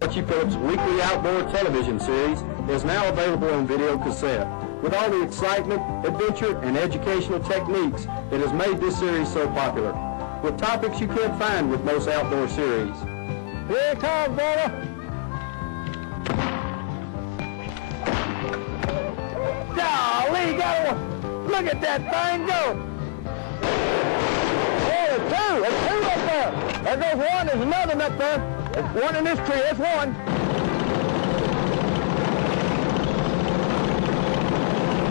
Archie Phillips' weekly outdoor television series is now available on video cassette. With all the excitement, adventure, and educational techniques that has made this series so popular, with topics you can't find with most outdoor series. Here it comes, brother. Golly, got one. Look at that thing go. Oh, there's two. There's two up there. There goes one. There's another one up there. There's one in this tree. There's one.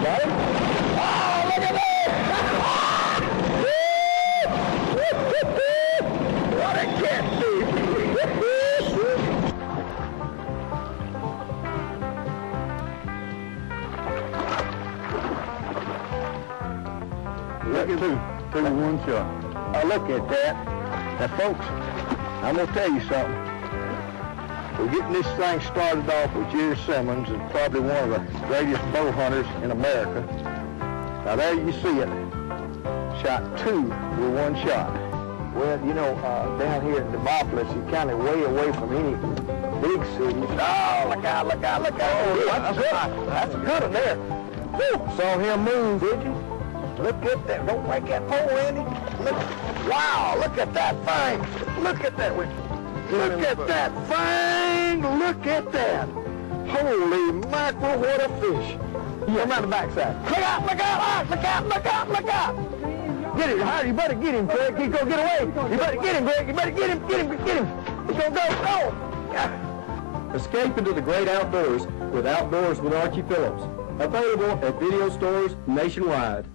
Got him? Oh, look at that! What a cat thief! Look at two in one shot. Oh, look at that. Now, folks, I'm going to tell you something. We're getting this thing started off with Jerry Simmons, and probably one of the greatest bow hunters in America. Now, there you see it. Shot two with one shot. Well, you know, down here in Demopolis, you're kind of way away from any big cities. Oh, look out, look out, look out. Oh, that's a good one there. Whew. Saw him move, did you? Look at that. Don't break that pole, Andy. Look. Wow, look at that thing. Look at that. Look at that thing. Look at that. Holy mackerel, what a fish. Come around the backside. Look out, look out, look out, look out, look out. Get him, Harry. You better get him, Craig. He's going to get away. You better get him, Greg. You better get him, get him, get him. He's going to go. Go. Escape into the great outdoors with Outdoors with Archie Phillips. Available at video stores nationwide.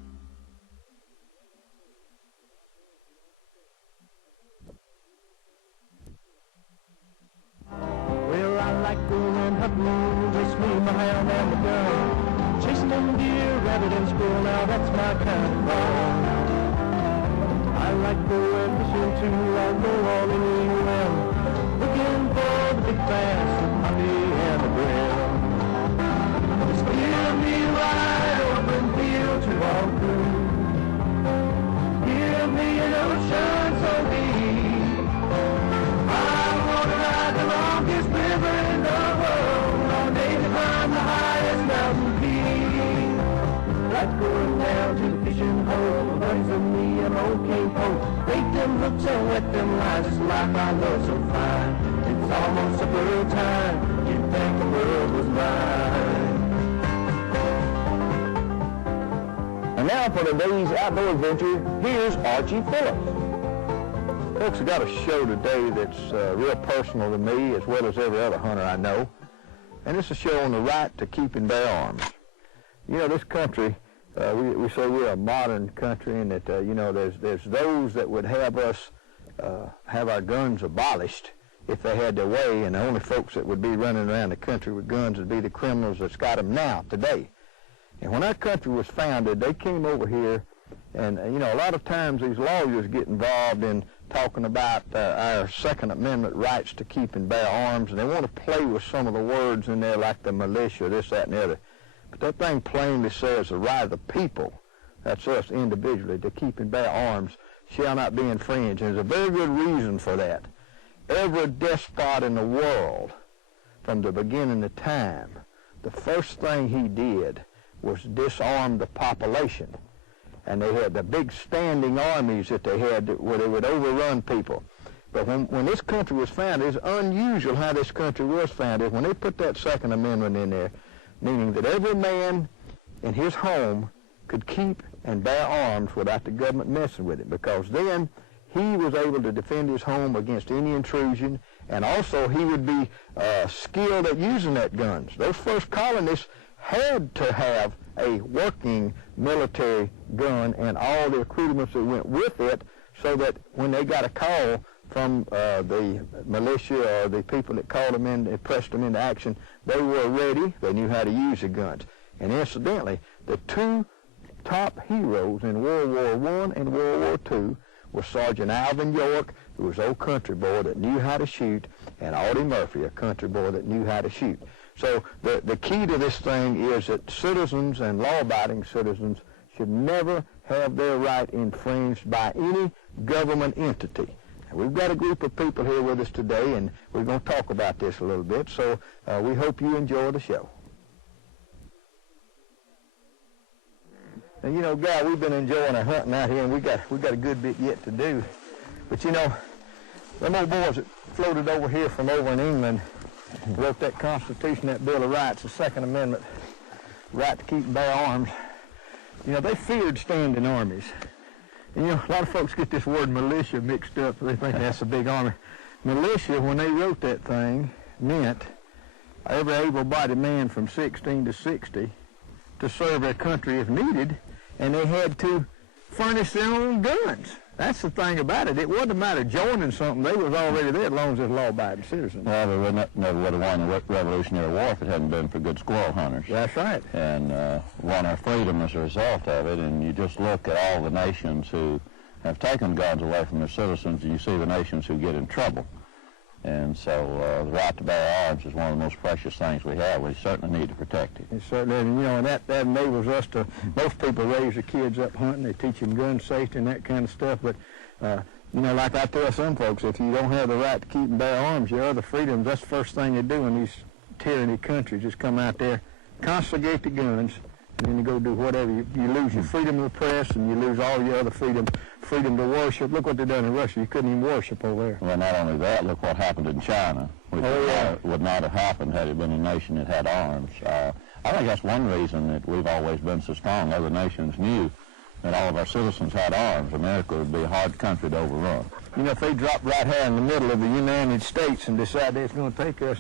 Well, I like going hunting, just me, my hound, and the gun. Chasing them deer, rabbit, and squirrel, now that's my kind of fun. I like going fishing too, I'll go all anywhere. Looking for the big bass, the puppy, and the brill. Just give me a wide open field to walk through. Give me an ocean so deep. I want to ride the longest river in the world, all day to climb the highest mountain peak. Like going down to the fishing hole, buddies and me and old cane pole. Bait them hooks and wet them lines, just like I love so fine. It's almost supper time, you'd think the world was mine. And now for today's outdoor adventure, here's Archie Phillips. Folks, I got a show today that's real personal to me as well as every other hunter I know. And it's a show on the right to keep and bear arms. You know, this country, we say we're a modern country, and that, you know, there's those that would have us have our guns abolished if they had their way, and the only folks that would be running around the country with guns would be the criminals that's got them now, today. And when our country was founded, they came over here, and, you know, a lot of times these lawyers get involved in talking about our Second Amendment rights to keep and bear arms, and they want to play with some of the words in there like the militia, this, that, and the other. But that thing plainly says the right of the people, that's us individually, to keep and bear arms shall not be infringed. And there's a very good reason for that. Every despot in the world, from the beginning of time, the first thing he did was disarm the population. And they had the big standing armies that they had where they would overrun people. But when this country was founded, it's unusual how this country was founded. When they put that Second Amendment in there, meaning that every man in his home could keep and bear arms without the government messing with it, because then he was able to defend his home against any intrusion, and also he would be skilled at using that guns. Those first colonists had to have a working military gun and all the accoutrements that went with it, so that when they got a call from the militia or the people that called them in and pressed them into action, they were ready. They knew how to use the guns. And incidentally, the two top heroes in World War I and World War II were Sergeant Alvin York, who was an old country boy that knew how to shoot, and Audie Murphy, a country boy that knew how to shoot. So the key to this thing is that citizens and law-abiding citizens should never have their right infringed by any government entity. We've got a group of people here with us today, and we're going to talk about this a little bit, so we hope you enjoy the show. Now, you know, Guy, we've been enjoying our hunting out here, and we got a good bit yet to do. But, you know, them old boys that floated over here from over in England wrote that Constitution, that Bill of Rights, the Second Amendment, right to keep and bear arms. You know, they feared standing armies. And, you know, a lot of folks get this word militia mixed up. They think that's a big army. Militia, when they wrote that thing, meant every able-bodied man from 16 to 60 to serve their country if needed, and they had to furnish their own guns. That's the thing about it. It wasn't a matter of joining something. They was already there as long as they're law-abiding citizens. Well, they never would have won the Revolutionary War if it hadn't been for good squirrel hunters. That's right. And won our freedom as a result of it. And you just look at all the nations who have taken guns away from their citizens, and you see the nations who get in trouble. And so the right to bear arms is one of the most precious things we have. We certainly need to protect it. It certainly, and you know, and that enables us to, most people raise their kids up hunting, they teach them gun safety and that kind of stuff, but, you know, like I tell some folks, if you don't have the right to keep and bear arms, your other freedoms, that's the first thing you do in these tyranny countries, just come out there, confiscate the guns, and then you go do whatever. You lose your freedom of the press, and you lose all your other freedom to worship. Look what they've done in Russia. You couldn't even worship over there. Well, not only that, look what happened in China, which would not have happened had it been a nation that had arms. I think that's one reason that we've always been so strong. Other nations knew that all of our citizens had arms. America would be a hard country to overrun. You know, if they dropped right here in the middle of the United States and decided it's going to take us,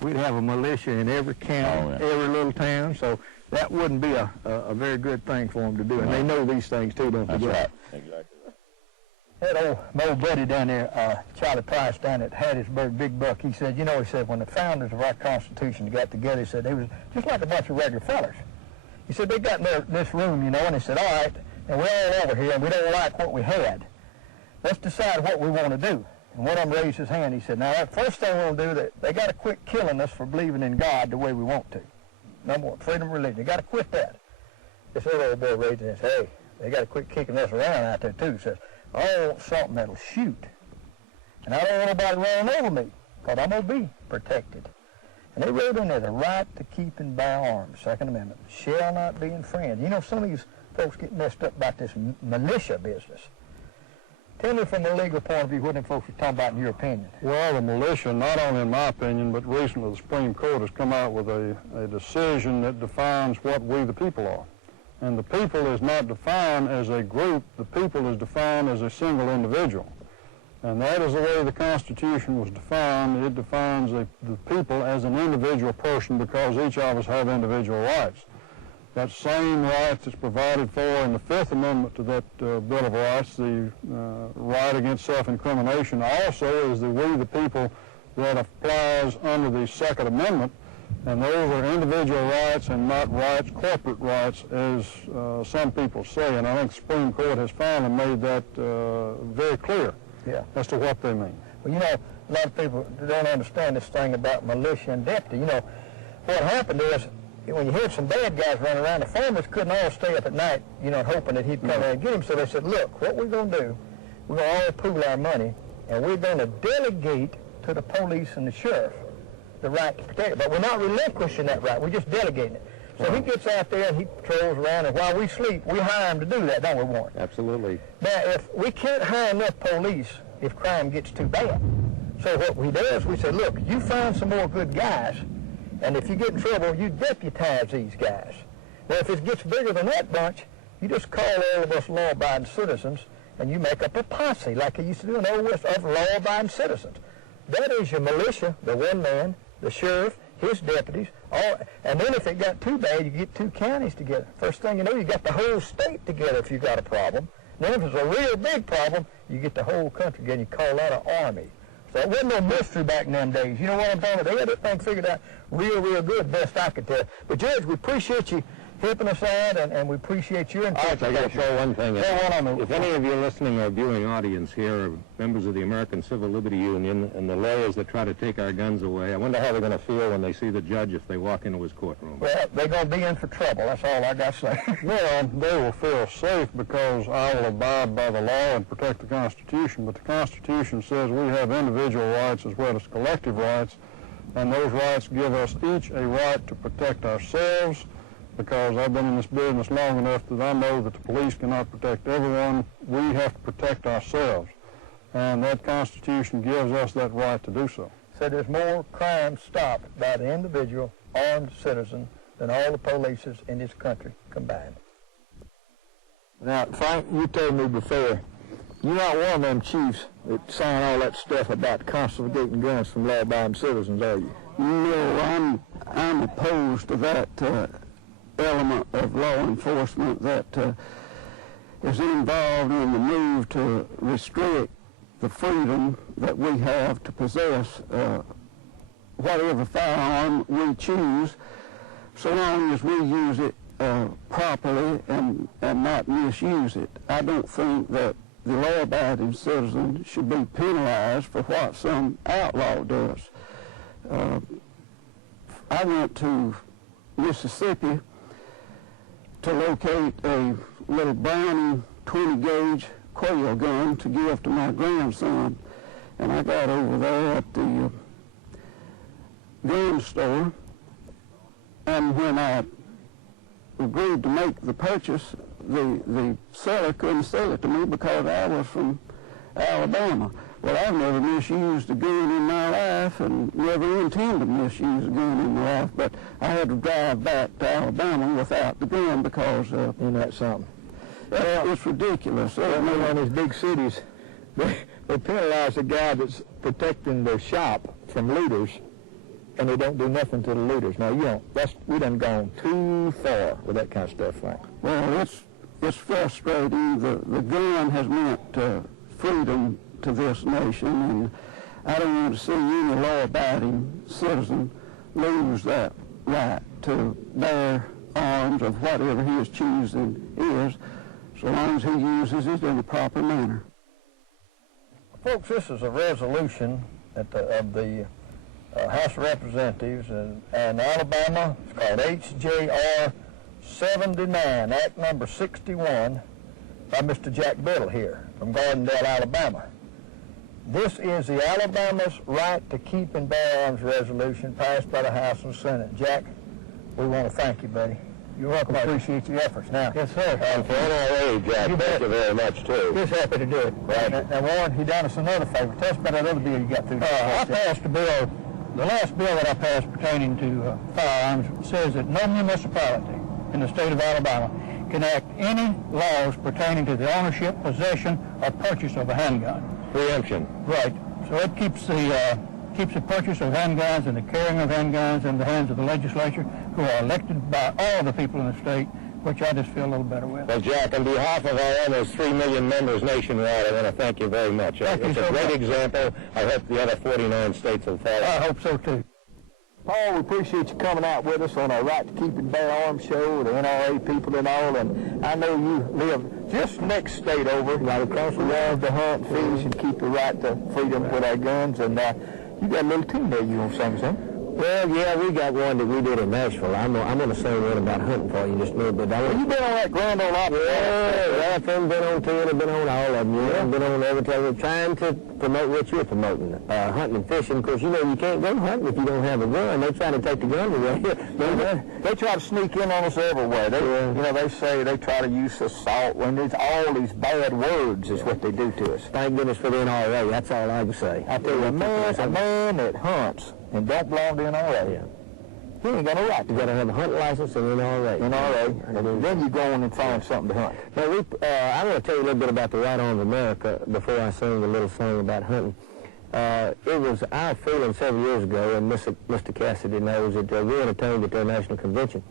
we'd have a militia in every county, every little town, so that wouldn't be a very good thing for them to do. And they know these things, too, don't they? That's right. Exactly. That my old buddy down there, Charlie Price down at Hattiesburg, Big Buck, he said, you know, he said, when the founders of our Constitution got together, he said, they was just like a bunch of regular fellers. He said, they got in this room, you know, and they said, all right, and we're all over here, and we don't like what we had. Let's decide what we want to do. And one of them raised his hand. He said, now, that first thing we're going to do, they got to quit killing us for believing in God the way we want to. Number one, freedom of religion. They got to quit that. This other old boy raised his hand and said, hey, they got to quit kicking us around out there, too. He says, I want something that'll shoot. And I don't want nobody running over me, because I'm going to be protected. And they wrote in there the right to keep and bear arms, Second Amendment, shall not be infringed. You know, some of these folks get messed up about this militia business. Tell me from a legal point of view what them folks are talking about in your opinion. Well, the militia, not only in my opinion, but recently the Supreme Court has come out with a decision that defines what we the people are. And the people is not defined as a group, the people is defined as a single individual. And that is the way the Constitution was defined. It defines the people as an individual person because each of us have individual rights. That same right that's provided for in the Fifth Amendment to that Bill of Rights, the right against self-incrimination, also is the we the people that applies under the Second Amendment. And those are individual rights and not rights, corporate rights, as some people say. And I think the Supreme Court has finally made that very clear as to what they mean. Well, you know, a lot of people don't understand this thing about militia and deputy. You know, what happened is, when you had some bad guys running around, the farmers couldn't all stay up at night, you know, hoping that he'd come in and get him. So they said, look, what we're going to do, we're going to all pool our money, and we're going to delegate to the police and the sheriff the right to protect it. But we're not relinquishing that right. We're just delegating it. So he gets out there and he patrols around, and while we sleep, we hire him to do that, don't we, Warren? Absolutely. Now, if we can't hire enough police if crime gets too bad. So what we do is we say, look, you find some more good guys, and if you get in trouble, you deputize these guys. Now, if it gets bigger than that bunch, you just call all of us law-abiding citizens, and you make up a posse, like they used to do in the Old West, of law-abiding citizens. That is your militia, the one man, the sheriff, his deputies, all, and then if it got too bad, you get two counties together. First thing you know, you got the whole state together if you got a problem. Then if it's a real big problem, you get the whole country together. You call that an army. So it wasn't no mystery back in them days. You know what I'm talking about? They had that thing figured out real good, best I could tell. But Judge, we appreciate you helping us out, and we appreciate your interpretation. I got to throw one thing in. If any of your listening or viewing audience here are members of the American Civil Liberty Union and the lawyers that try to take our guns away, I wonder how they're going to feel when they see the judge if they walk into his courtroom. Well, they're going to be in for trouble. That's all I got to say. Well, they will feel safe because I will abide by the law and protect the Constitution, but the Constitution says we have individual rights as well as collective rights, and those rights give us each a right to protect ourselves, because I've been in this business long enough that I know that the police cannot protect everyone. We have to protect ourselves, and that Constitution gives us that right to do so. So there's more crime stopped by the individual armed citizen than all the polices in this country combined. Now, Frank, you told me before, you're not one of them chiefs that sign all that stuff about confiscating guns from law-abiding citizens, are you? No, I'm opposed to that element of law enforcement that is involved in the move to restrict the freedom that we have to possess whatever firearm we choose, so long as we use it properly and not misuse it. I don't think that the law-abiding citizen should be penalized for what some outlaw does. I went to Mississippi to locate a little Browning 20-gauge quail gun to give to my grandson, and I got over there at the gun store, and when I agreed to make the purchase, the seller couldn't sell it to me because I was from Alabama. Well, I've never misused a gun in my life and never intend to misuse a gun in my life, but I had to drive back to Alabama without the gun because, That's something. it's ridiculous. In these big cities, they penalize the guy that's protecting their shop from looters, and they don't do nothing to the looters. Now, we done gone too far with that kind of stuff, Frank. Well, it's frustrating. The gun has meant freedom to this nation, and I don't want to see any law-abiding citizen lose that right to bear arms of whatever his choosing is, so long as he uses it in a proper manner. Folks, this is a resolution of the House of Representatives in Alabama. It's called HJR 79, Act number 61, by Mr. Jack Biddle here from Gardendale, Alabama. This is the Alabama's right to keep and bear arms resolution passed by the House and Senate. Jack, we want to thank you, buddy. You're welcome. I appreciate your efforts. Now, yes, sir. And for NRA, Jack, thank you very much, too. Just happy to do it. Right. Now, Warren, he done us another favor. Tell us about that other bill you got through. I passed a bill, the last bill that I passed pertaining to firearms says that no municipality in the state of Alabama can enact any laws pertaining to the ownership, possession, or purchase of a handgun. Preemption. Right. So it keeps the purchase of handguns and the carrying of handguns in the hands of the legislature, who are elected by all the people in the state, which I just feel a little better with. Well, Jack, on behalf of our almost 3 million members nationwide, I want to thank you very much. It's a great example. I hope the other 49 states will follow. I hope so, too. Paul, we appreciate you coming out with us on our Right to Keep and Bear Arms show, the NRA people and all, and I know you live just next state over, right across the road to hunt, fish, and keep the right to freedom with our guns, and you got a little tune there you want to sing, son? Well, yeah, we got one that we did in Nashville. I'm going to sing one about hunting for you in just a little bit. Well, you been on that Grand Ole Opry? Yeah, I've been on two, and I've been on all of them. Yeah, I've been on everything. We're trying to promote what you're promoting, hunting and fishing. Of course, you know you can't go hunting if you don't have a gun. They're trying to take the gun away. They try to sneak in on us everywhere. They say they try to use assault when there's all these bad words is what they do to us. Thank goodness for the NRA. That's all I can say. I tell you, a man that hunts and don't belong to NRA. Yeah. He ain't got no right. You got to have a hunting license and NRA. And then you go in and find something to hunt. Now, I want to tell you a little bit about the Right Arm of America before I sing a little song about hunting. It was our feeling several years ago, and Mr. Cassidy knows that we entertained at their national convention.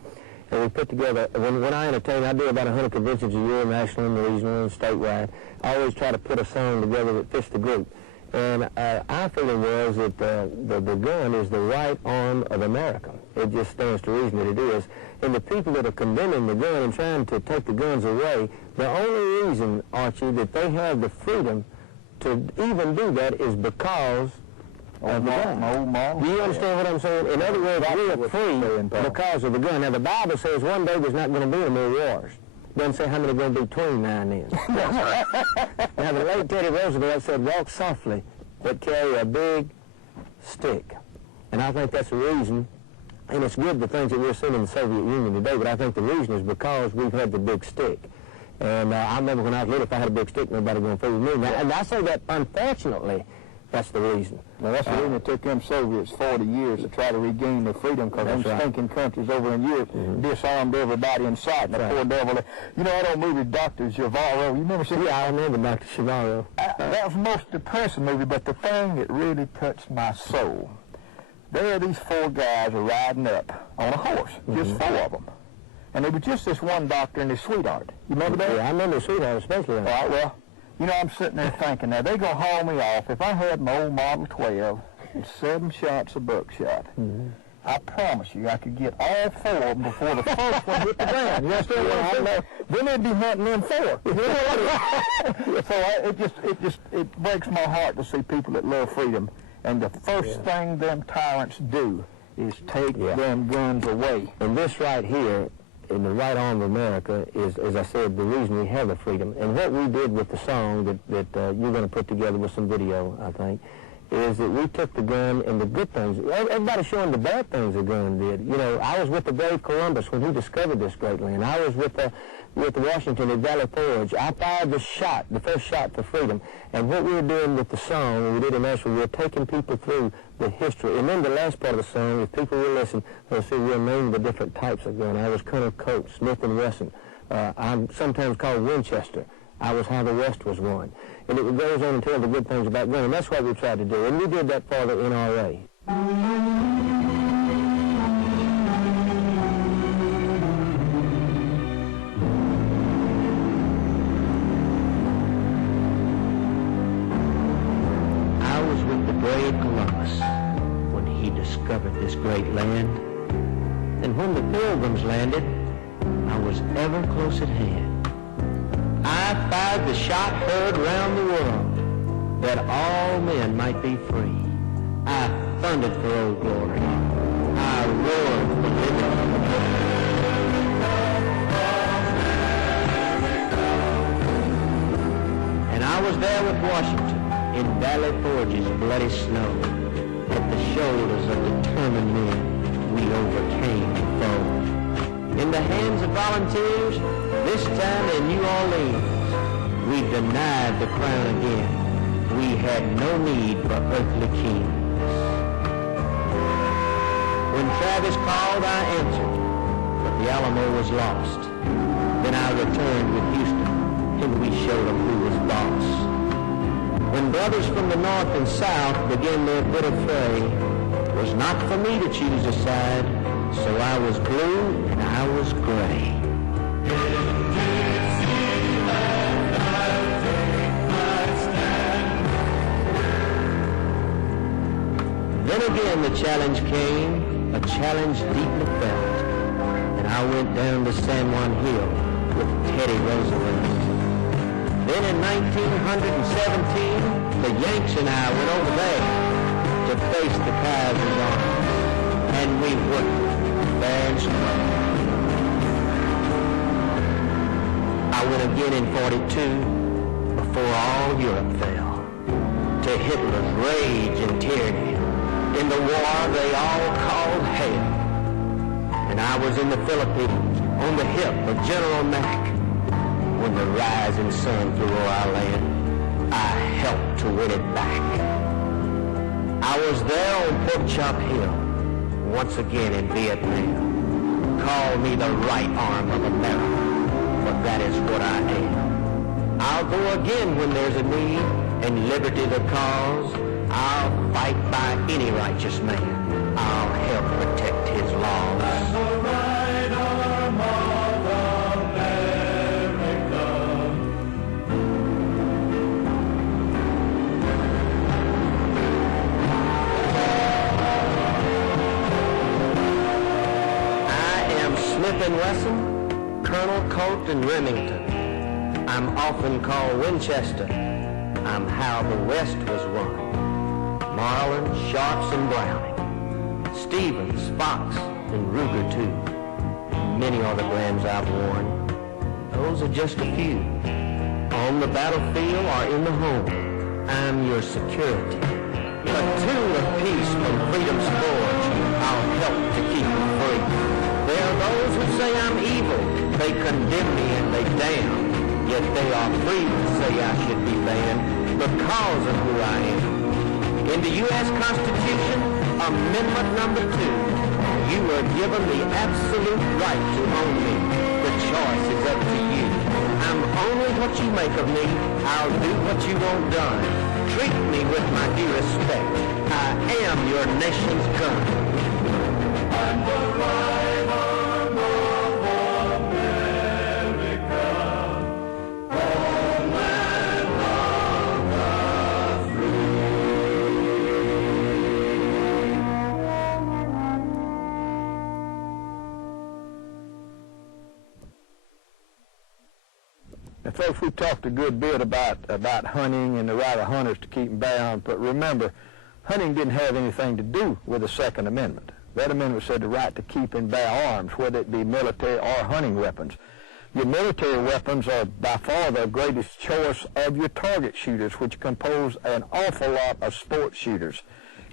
And we put together, when I entertain, I do about 100 conventions a year, national and regional and statewide. I always try to put a song together that fits the group. And our feeling was that the gun is the right arm of America. It just stands to reason that it is. And the people that are condemning the gun and trying to take the guns away, the only reason, Archie, that they have the freedom to even do that is because of the gun. Do you understand what I'm saying? In other words, we are free because of the gun. Now, the Bible says one day there's not going to be any more wars. Doesn't say how many are going to be between now and then. Now, the late Teddy Roosevelt said, walk softly, but carry a big stick. And I think that's the reason, and it's good the things that we're seeing in the Soviet Union today, but I think the reason is because we've had the big stick. And I remember when I was little, if I had a big stick, nobody was going to fool with me. Now, and I say that, unfortunately, that's the reason. Well, that's the reason it took them Soviets 40 years to try to regain their freedom, because them stinking countries over in Europe disarmed everybody in sight. And the poor devil, you know that old movie, Dr. Zhivago, you remember seeing that? Yeah, I remember Dr. Zhivago. That was the most depressing movie, but the thing that really touched my soul, there these 4 guys are riding up on a horse, just 4 of them. And there was just this one doctor and his sweetheart. You remember that? Yeah, I remember his sweetheart especially. All right, well, you know, I'm sitting there thinking, now they're going to haul me off. If I had my old Model 12 with 7 shots of buckshot, I promise you I could get all 4 of them before the first one hit the ground. You understand what I'm saying? Then they'd be hunting them 4. So it breaks my heart to see people that love freedom. And the first thing them tyrants do is take them guns away. And this right here, in the right arm of America, is, as I said, the reason we have the freedom. And what we did with the song that you're going to put together with some video, I think, is that we took the gun and the good things. Everybody's showing the bad things the gun did. You know, I was with the brave Columbus when he discovered this great land. I was with the Washington at Valley Forge. I fired the first shot for freedom. And what we were doing with the song, we did in Nashville, we were taking people through the history. And then the last part of the song, if people will listen, they'll see we'll name the different types of gun. I was Colonel Coates, Smith & Wesson. I'm sometimes called Winchester. I was how the West was won. And it goes on and tells the good things about gun, and that's what we tried to do. And we did that for the NRA. I was with the brave Columbus when he discovered this great land. And when the Pilgrims landed, I was ever close at hand. I fired the shot heard round the world, that all men might be free. I thundered for Old Glory. I roared for liberty. And I was there with Washington in Valley Forge's bloody snow. At the shoulders of determined men, we overcame the foe. In the hands of volunteers, this time in New Orleans, we denied the crown again. We had no need for earthly kings. When Travis called, I answered, but the Alamo was lost. Then I returned with Houston, and we showed them who was boss. When brothers from the north and south began their bitter fray, it was not for me to choose a side, so I was blue and I was gray. Then again the challenge came, a challenge deeply felt, and I went down to San Juan Hill with Teddy Roosevelt. Then in 1917, the Yanks and I went over there to face the Kaiser's army, and we worked fair and square. I went again in 42, before all Europe fell, to Hitler's rage and tyranny. In the war they all called hell. And I was in the Philippines, on the hip of General Mack. When the rising sun flew o'er our land, I helped to win it back. I was there on Pork Chop Hill, once again in Vietnam. Call me the right arm of America, for that is what I am. I'll go again when there's a need, and liberty the cause. I'll fight by any righteous man. I'll help protect his laws. I'm the right arm of America. I am Smith Smith & Wesson, Colonel Colt and Remington. I'm often called Winchester. I'm how the West was won. Marlin, Sharps, and Browning. Stevens, Fox, and Ruger, too. Many are the brands I've worn. Those are just a few. On the battlefield or in the home, I'm your security. A tool of peace from freedom's forge, I'll help to keep you free. There are those who say I'm evil, they condemn me and they damn, yet they are free to say I should be banned because of who I am. In the U.S. Constitution, Amendment number 2, you are given the absolute right to own me. The choice is up to you. I'm only what you make of me. I'll do what you want done. Treat me with my due respect. I am your nation's gun. I'm the right arm of America. Homeland of the free. Now, folks, we talked a good bit about hunting and the right of hunters to keep them bound, but remember, hunting didn't have anything to do with the Second Amendment. That amendment said the right to keep and bear arms, whether it be military or hunting weapons. Your military weapons are by far the greatest choice of your target shooters, which compose an awful lot of sport shooters.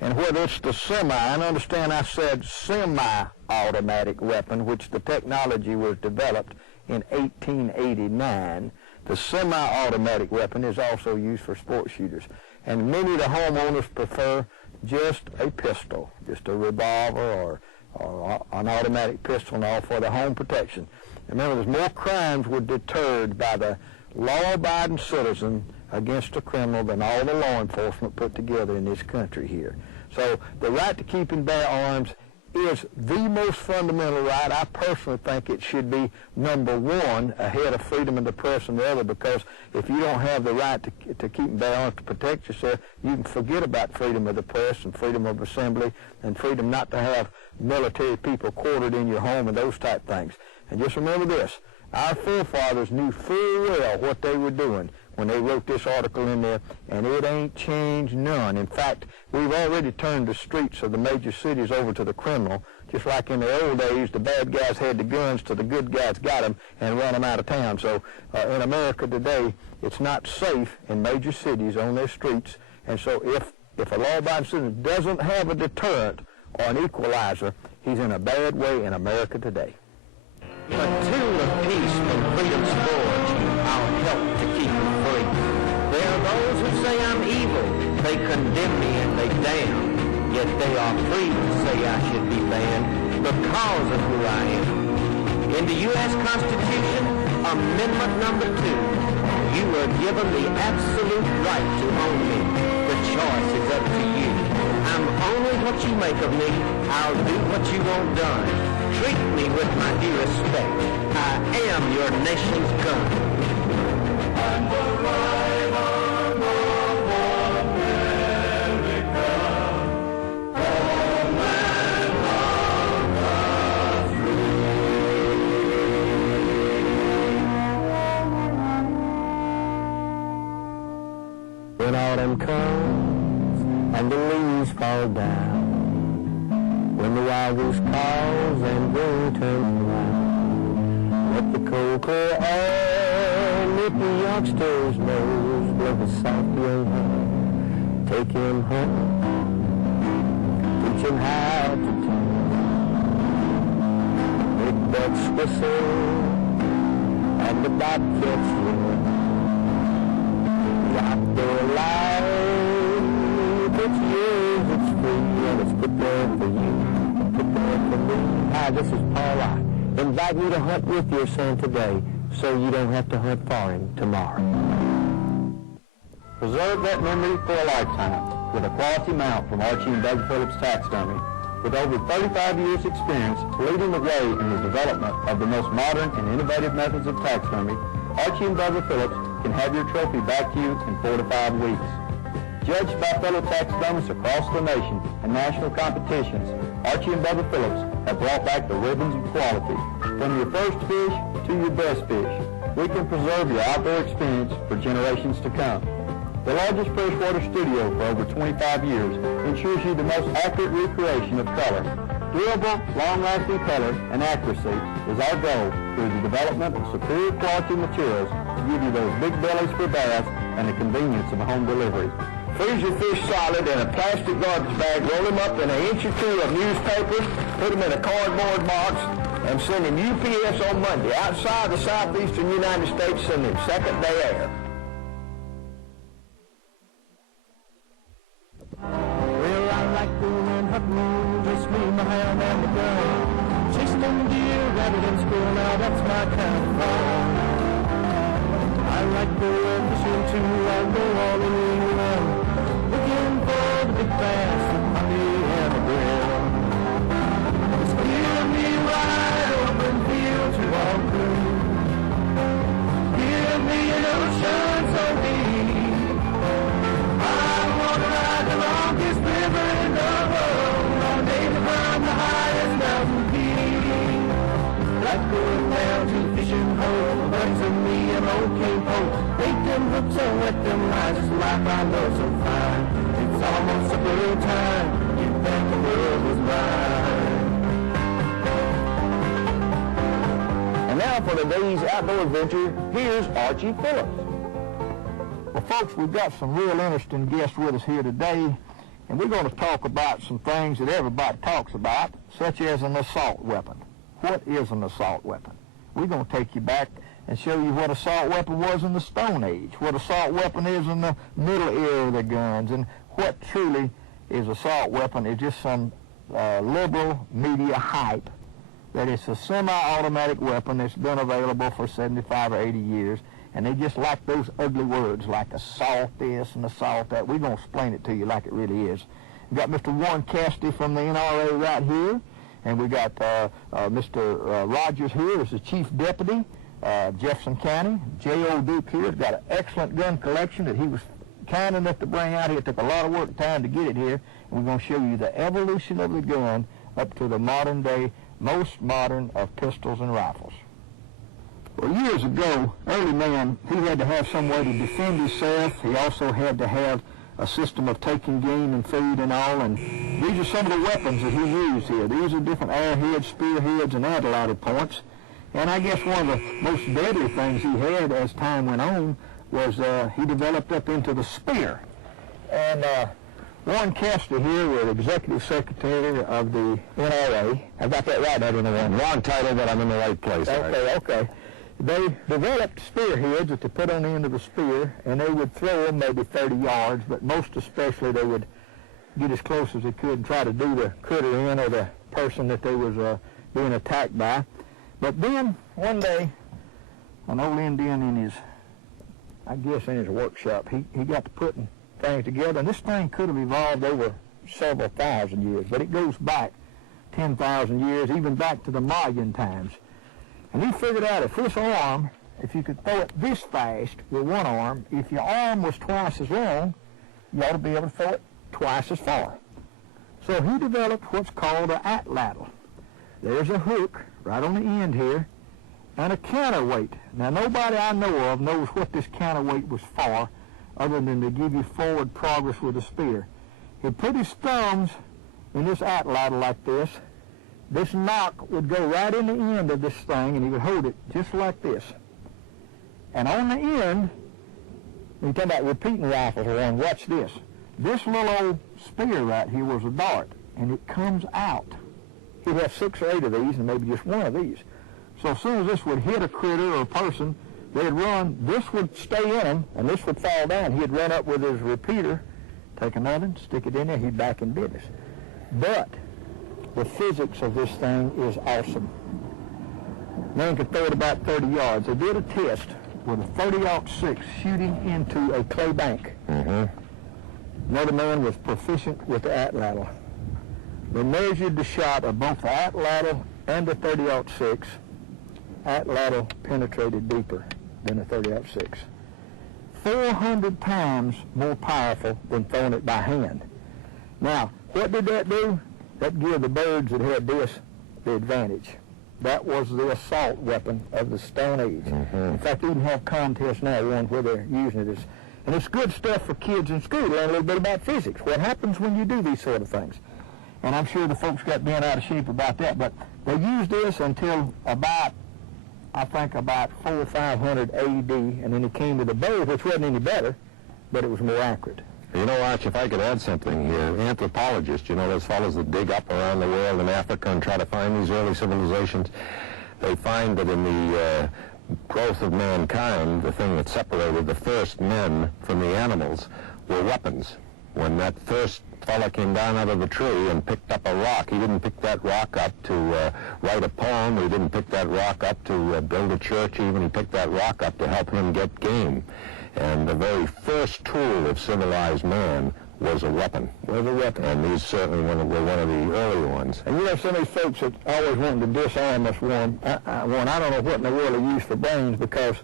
And whether it's the and understand I said semi-automatic weapon, which the technology was developed in 1889, the semi-automatic weapon is also used for sport shooters. And many of the homeowners prefer just a pistol, just a revolver or an automatic pistol and all for the home protection. Remember, there's more crimes were deterred by the law-abiding citizen against a criminal than all the law enforcement put together in this country here. So the right to keep and bear arms is the most fundamental right. I personally think it should be number one ahead of freedom of the press and the other, because if you don't have the right to keep and bear arms to protect yourself, you can forget about freedom of the press and freedom of assembly and freedom not to have military people quartered in your home and those type things. And just remember this, our forefathers knew full well what they were doing when they wrote this article in there, and it ain't changed none. In fact, we've already turned the streets of the major cities over to the criminal, just like in the old days, the bad guys had the guns till the good guys got them and run them out of town. So in America today, it's not safe in major cities on their streets, and so if a law-abiding citizen doesn't have a deterrent or an equalizer, he's in a bad way in America today. A tool of peace from freedom's forge, I'll help to keep you free. There are those who say I'm evil, they condemn me and they damn, yet they are free to say I should be banned because of who I am. In the U.S. Constitution, Amendment number 2, you are given the absolute right to own me. The choice is up to you. I'm only what you make of me. I'll do what you want done. Treat me with my due respect. I am your nation's gun. I'm the right arm of America. Homeland of the free. When autumn comes and the leaves fall down, when the wild goose calls and winter turns around, let the cold clear air meet the youngster's nose, blow his soft young hand, take him home, teach him how to tune. Big ducks whistle and the bobcats roar. The outdoor life, it's yours, it's free, and it's put there for you. Hi, this is Paul Ott. Invite me to hunt with your son today so you don't have to hunt for him tomorrow. Preserve that memory for a lifetime with a quality mount from Archie and Doug Phillips Taxidermy. With over 35 years' experience leading the way in the development of the most modern and innovative methods of taxidermy, Archie and Doug Phillips can have your trophy back to you in 4 to 5 weeks. Judged by fellow taxidermists across the nation and national competitions, Archie and Bubba Phillips have brought back the ribbons of quality. From your first fish to your best fish, we can preserve your outdoor experience for generations to come. The largest freshwater studio for over 25 years ensures you the most accurate recreation of color. Durable, long-lasting color and accuracy is our goal through the development of superior quality materials to give you those big bellies for bass and the convenience of home delivery. Freeze your fish solid in a plastic garbage bag, roll them up in an inch or two of newspaper, put them in a cardboard box, and send them UPS on Monday. Outside the southeastern United States, send them second-day air. Well, I like going hunting, just me, my hound, and the gun. Chasing them deer, rabbit, and squirrel, now that's my kind of fun. I like going fishing too, I go all in one, looking for the big bass, the honey, and the grill. Just give me a wide open field to walk through. Give me an ocean so deep. I want to ride the longest river in the world, all day to climb the highest mountain peak. Like going down to the fishing hole, buddies and me and old cane pole, bait them hooks and wet them lines, it's life I know so fine. It's almost supper time, you'd think the world was mine. And now for today's outdoor adventure, here's Archie Phillips. Well, folks, we've got some real interesting guests with us here today, and we're going to talk about some things that everybody talks about, such as an assault weapon. What is an assault weapon? We're going to take you back and show you what assault weapon was in the Stone Age, what assault weapon is in the middle era of the guns, and what truly is assault weapon is just some liberal media hype that it's a semi-automatic weapon that's been available for 75 or 80 years, and they just like those ugly words like assault this and assault that. We're going to explain it to you like it really is. We've got Mr. Warren Cassidy from the NRA right here, and we got Mr. Rogers here as the Chief Deputy, Jefferson County. J.O. Duke here has got an excellent gun collection that he was kind enough to bring out here. It took a lot of work and time to get it here, and we're going to show you the evolution of the gun up to the modern day, most modern of pistols and rifles. Well, years ago, early man, he had to have some way to defend himself. He also had to have a system of taking game and food and all, and these are some of the weapons that he used here. These are different arrowheads, spearheads, and antelope points. And I guess one of the most deadly things he had as time went on was he developed up into the spear. And Warren Cassidy here, we're Executive Secretary of the NRA. I got that right, I don't know. Wrong title, but I'm in the right place. Okay. They developed spearheads that they put on the end of the spear, and they would throw them maybe 30 yards, but most especially they would get as close as they could and try to do the critter in or the person that they was being attacked by. But then, one day, an old Indian in his, I guess in his workshop, he got to putting things together, and this thing could have evolved over several thousand years, but it goes back 10,000 years, even back to the Mayan times. And he figured out if this arm, if you could throw it this fast with one arm, if your arm was twice as long, you ought to be able to throw it twice as far. So he developed what's called an atlatl. There's a hook right on the end here, and a counterweight. Now, nobody I know of knows what this counterweight was for, other than to give you forward progress with a spear. He'd put his thumbs in this atlatl like this. This knock would go right in the end of this thing, and he would hold it just like this. And on the end, we're talking about repeating rifles around, watch this. This little old spear right here was a dart, and it comes out. He'd have 6 or 8 of these, and maybe just one of these. So as soon as this would hit a critter or a person, they'd run, this would stay in him, and this would fall down. He'd run up with his repeater, take another one, stick it in there, he'd back in business. But the physics of this thing is awesome. Man could throw it about 30 yards. They did a test with a 30-06 shooting into a clay bank. Another man was proficient with the atlatl. They measured the shot of both the atlatl and the 30-06. Atlatl penetrated deeper than the 30-06. 400 times more powerful than throwing it by hand. Now, what did that do? That gave the birds that had this the advantage. That was the assault weapon of the Stone Age. In fact, they even have contests now, one where they're using it as, and it's good stuff for kids in school, learn a little bit about physics, what happens when you do these sort of things. And I'm sure the folks got bent out of shape about that, but they used this until about, I think about 400 or 500 AD, and then it came to the bow, which wasn't any better, but it was more accurate. You know, Arch, if I could add something here, anthropologists, you know, those fellows that dig up around the world in Africa and try to find these early civilizations, they find that in the growth of mankind, the thing that separated the first men from the animals were weapons. When that first fella came down out of the tree and picked up a rock, he didn't pick that rock up to write a poem, he didn't pick that rock up to build a church even, he picked that rock up to help him get game. And the very first tool of civilized man was a weapon. And these certainly were one of the early ones. And you know, some of these folks that always wanting to disarm us, I don't know what in the world they use for brains, because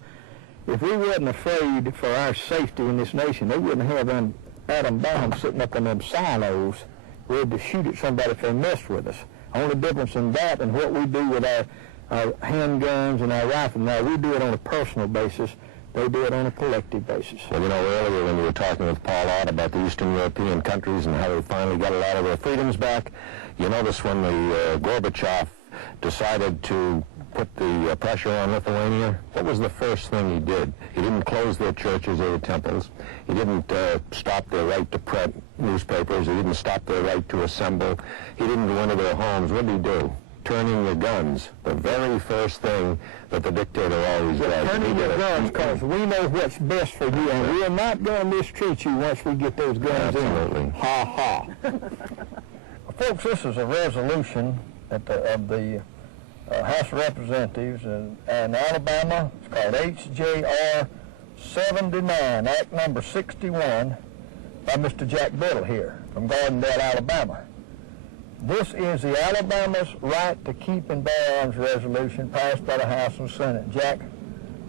if we wasn't afraid for our safety in this nation, they wouldn't have them atom bombs sitting up in them silos ready to shoot at somebody if they messed with us. Only difference in that and what we do with our handguns and our rifles, now we do it on a personal basis. They do it on a collective basis. Well, you know, earlier when you were talking with Paul Ott about the Eastern European countries and how they finally got a lot of their freedoms back, you notice when the Gorbachev decided to put the pressure on Lithuania, what was the first thing he did? He didn't close their churches or their temples. He didn't stop their right to print newspapers. He didn't stop their right to assemble. He didn't go into their homes. What did he do? Turn in your guns. The very first thing that the dictator always does. Turn in your guns, because we know what's best for you, and we are not going to mistreat you once we get those guns in. Absolutely. Ha ha. Folks, this is a resolution of the House of Representatives in Alabama. It's called H.J.R. 79, Act number 61, by Mr. Jack Biddle here from Gardendale, Alabama. This is the Alabama's right to keep and bear arms resolution passed by the House and Senate. Jack,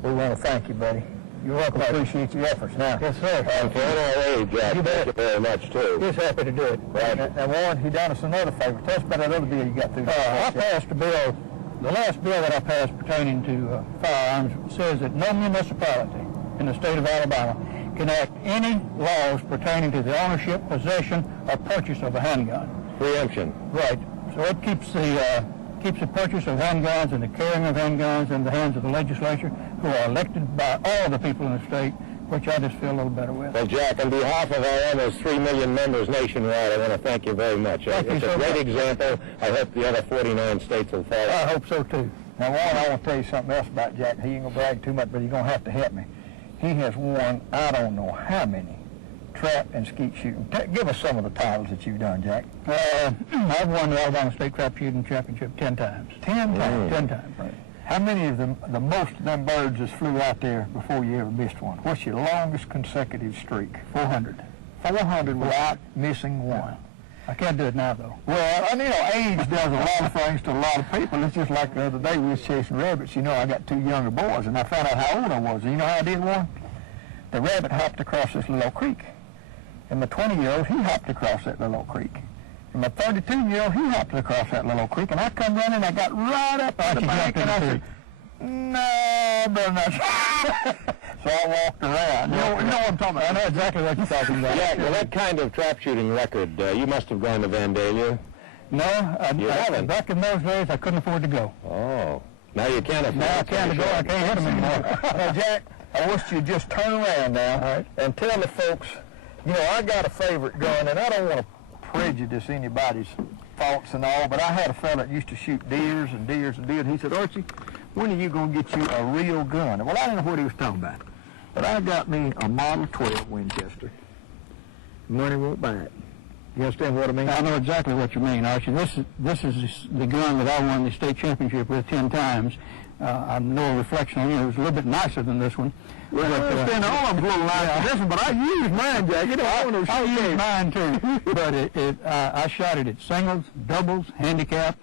we want to thank you, buddy. You're welcome. I appreciate your efforts. Now, yes, sir. For NRA, Jack, thank you very much, too. He's happy to do it. Right. And Warren, he done us another favor. Tell us about that other bill you got through. I passed a bill, the last bill that I passed pertaining to firearms says that no municipality in the state of Alabama can enact any laws pertaining to the ownership, possession, or purchase of a handgun. Preemption. Right. So it keeps the purchase of handguns and the carrying of handguns in the hands of the legislature, who are elected by all the people in the state, which I just feel a little better with. Well, Jack, on behalf of our almost 3 million members nationwide, I want to thank you very much. It's a great example. I hope the other 49 states will follow. I hope so, too. Now, Warren, I want to tell you something else about Jack. He ain't going to brag too much, but he's going to have to help me. He has won, I don't know how many, trap and skeet shooting. Give us some of the titles that you've done, Jack. I've won the Alabama State Trap Shooting Championship 10 times. 10 times? 10 times. Right. How many of them, the most of them birds that flew out there before you ever missed one? What's your longest consecutive streak? 400. 400 without missing one. I can't do it now, though. Well, I mean, age does a lot of things to a lot of people. It's just like the other day we was chasing rabbits. You know, I got 2 younger boys, and I found out how old I was. And you know how I did one? The rabbit hopped across this little creek. And my 20-year-old, he hopped across that little creek. And my 32-year-old, he hopped across that little creek. And I come running, I got right up on the bank, and I said, no, I better not. So I walked around. You know what I'm talking about. I know exactly what you're talking about. Jack, well, that kind of trap shooting record, you must have gone to Vandalia. No, You haven't? Back in those days, I couldn't afford to go. Oh. Now you can't afford Now I can't go. I can't hit them anymore. Now, Jack, I wish you'd just turn around now and tell the folks, you know, I got a favorite gun, and I don't want to prejudice anybody's thoughts and all, but I had a fella that used to shoot deers and deers and deers. He said, Archie, when are you going to get you a real gun? Well, I didn't know what he was talking about, but I got me a Model 12 Winchester. Money won't buy it. You understand what I mean? I know exactly what you mean, Archie. This is the gun that I won the state championship with 10 times. I know a reflection on it. It was a little bit nicer than this one. Well, I understand all of them a little nicer than this one, but I used mine, Jack. You know, I used mine too. But I shot it at singles, doubles, handicap.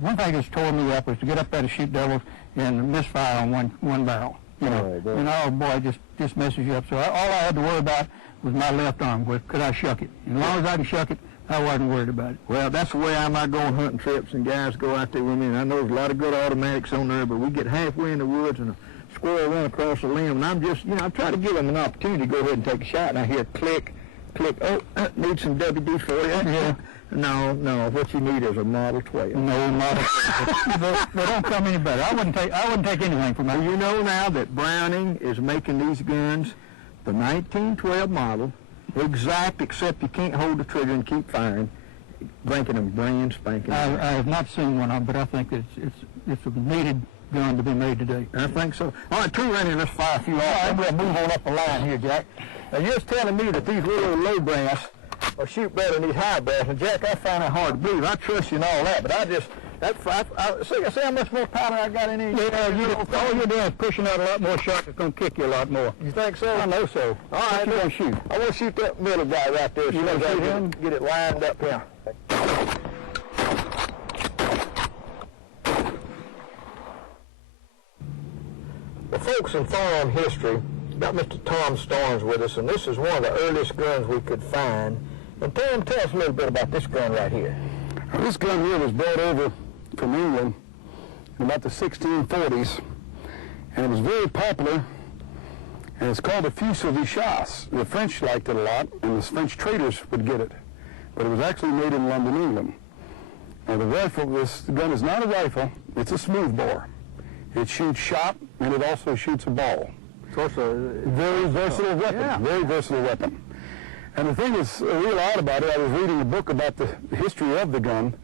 One thing that's tore me up was to get up there to shoot doubles and misfire on one barrel. you know. boy. And oh boy, it just messes you up. So all I had to worry about was my left arm. Could I shuck it? And as long as I could shuck it, I wasn't worried about it. Well, that's the way I might go on hunting trips, and guys go out there with me, and I know there's a lot of good automatics on there, but we get halfway in the woods and a squirrel run across a limb, and I'm just, you know, I try to give them an opportunity to go ahead and take a shot, and I hear click, click, oh, need some WD-40. Yeah. No, what you need is a Model 12. No, Model 12. They don't come any better. I wouldn't take anything from that. You know now that Browning is making these guns, the 1912 model, exact, except you can't hold the trigger and keep firing, making them brand spanking. I have not seen one, but I think that it's a needed gun to be made today. I think so. All right, two running, let's fire a few off. I'm going to move on up the line here, Jack. Now, you're just telling me that these little low brass will shoot better than these high brass. And, Jack, I find that hard to believe. I trust you and all that, but see how much more powder I got in here? Yeah, all you're doing is pushing out a lot more shots. It's going to kick you a lot more. You think so? I know so. All right, you're going to shoot. I want to shoot that middle guy right there. You want to shoot him? Get it lined up here. The folks in firearm history got Mr. Tom Starnes with us, and this is one of the earliest guns we could find. And Tom, tell us a little bit about this gun right here. This gun here was brought over from England in about the 1640s, and it was very popular, and it's called a fusil de chasse. The French liked it a lot, and the French traders would get it, but it was actually made in London, England. Now the rifle, this gun is not a rifle, it's a smoothbore. It shoots shot, and it also shoots a ball. It's also a very versatile weapon, very versatile weapon. And the thing that's real odd about it, I was reading a book about the history of the gun,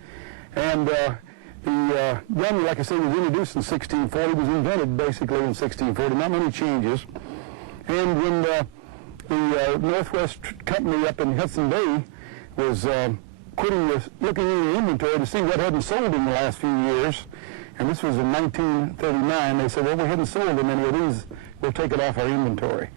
and the gun, like I said, was introduced in 1640, was invented basically in 1640, not many changes. And when the Northwest Company up in Hudson Bay was looking in the inventory to see what hadn't sold in the last few years, and this was in 1939, they said, well, we hadn't sold many of these, we'll take it off our inventory.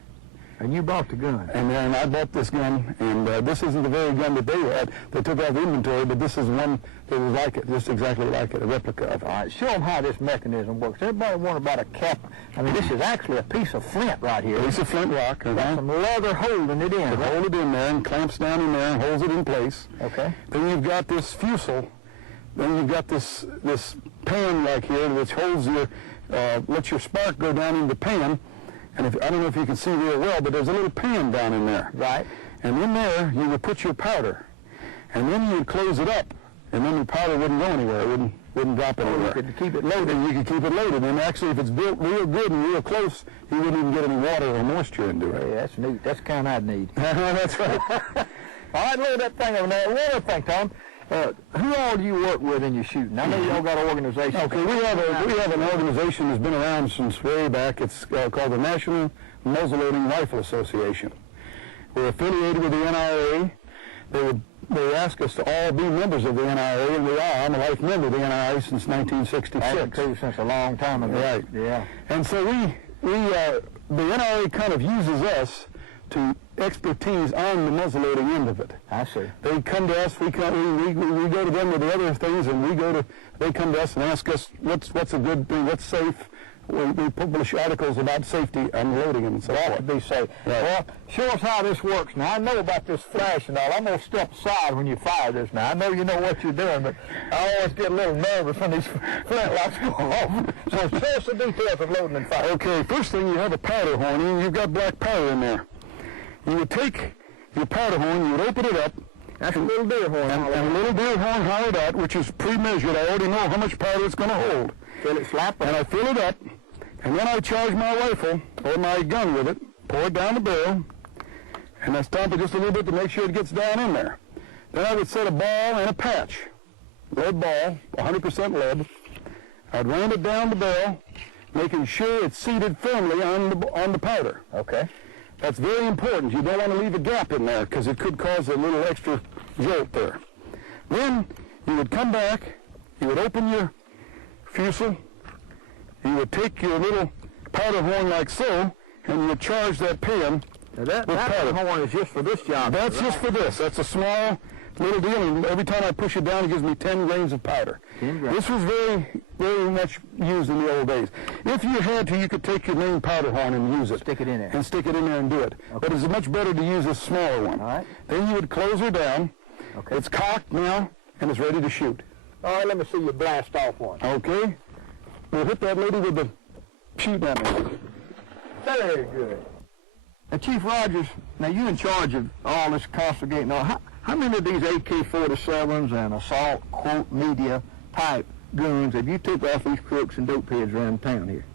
And you bought the gun. And then I bought this gun, and this isn't the very gun that they had. They took out the inventory, but this is one that was like it, just exactly like it, a replica of it. All right, show them how this mechanism works. Everybody wonder about a cap. I mean, this is actually a piece of flint right here. A piece of flint-lock. Got some leather holding it in. Hold it in there and clamps down in there and holds it in place. Okay. Then you've got this fusil. Then you've got this pan like here, which holds your, lets your spark go down in the pan. And I don't know if you can see real well, but there's a little pan down in there. Right. And in there, you would put your powder. And then you would close it up. And then the powder wouldn't go anywhere. It wouldn't drop anywhere. You could keep it loaded. And you could keep it loaded. And actually, if it's built real good and real close, you wouldn't even get any water or moisture into it. Yeah, that's neat. That's the kind I'd need. That's right. All right, load that thing over there. One other thing, Tom. Who all do you work with in your shooting? I know you all got organizations. Okay, we have an organization that's been around since way back. It's called the National Muzzle-Loading Rifle Association. We're affiliated with the NRA. They ask us to all be members of the NRA, and we are. I'm a life member of the NRA since 1966. I've been since a long time ago. Right. Yeah. And so the NRA kind of uses us to expertise on the muzzle-loading end of it. I see. They come to us, we go to them with the other things, and they come to us and ask us what's a good thing, what's safe. We publish articles about safety and loading and so forth. To be safe. Right. Well, show us how this works. Now, I know about this flash and all. I'm going to step aside when you fire this now. I know you know what you're doing, but I always get a little nervous when these flintlocks go off. So tell us the details of loading and firing. Okay, first thing, you have a powder horn, and you've got black powder in there. You would take your powder horn, you would open it up. That's a little deer horn. And a little deer horn hollowed out, which is pre-measured. I already know how much powder it's going to hold. Fill it slap. And I fill it up, and then I charge my rifle, or my gun with it, pour it down the barrel, and I stomp it just a little bit to make sure it gets down in there. Then I would set a ball and a patch. Lead ball, 100% lead. I'd ram it down the barrel, making sure it's seated firmly on the powder. Okay. That's very important. You don't want to leave a gap in there because it could cause a little extra jolt there. Then you would come back, you would open your fusil, you would take your little powder horn like so, and you would charge that pan. Now that powder horn is just for this job. That's just for this. That's a small little deal, and every time I push it down, it gives me 10 grains of powder. 10 grains. This was very much used in the old days. If you had to, you could take your main powder horn and use it. Stick it in there. And stick it in there and do it. Okay. But it's much better to use a smaller one. All right. Then you would close her down. Okay. It's cocked now, and it's ready to shoot. All right, let me see you blast off one. Okay. We'll hit that lady with the shoot at me. Very good. Now, Chief Rogers, now you're in charge of all this conjugating. Now, how many of these AK-47s and assault, quote, media type guns have you took off these crooks and dope heads around town here?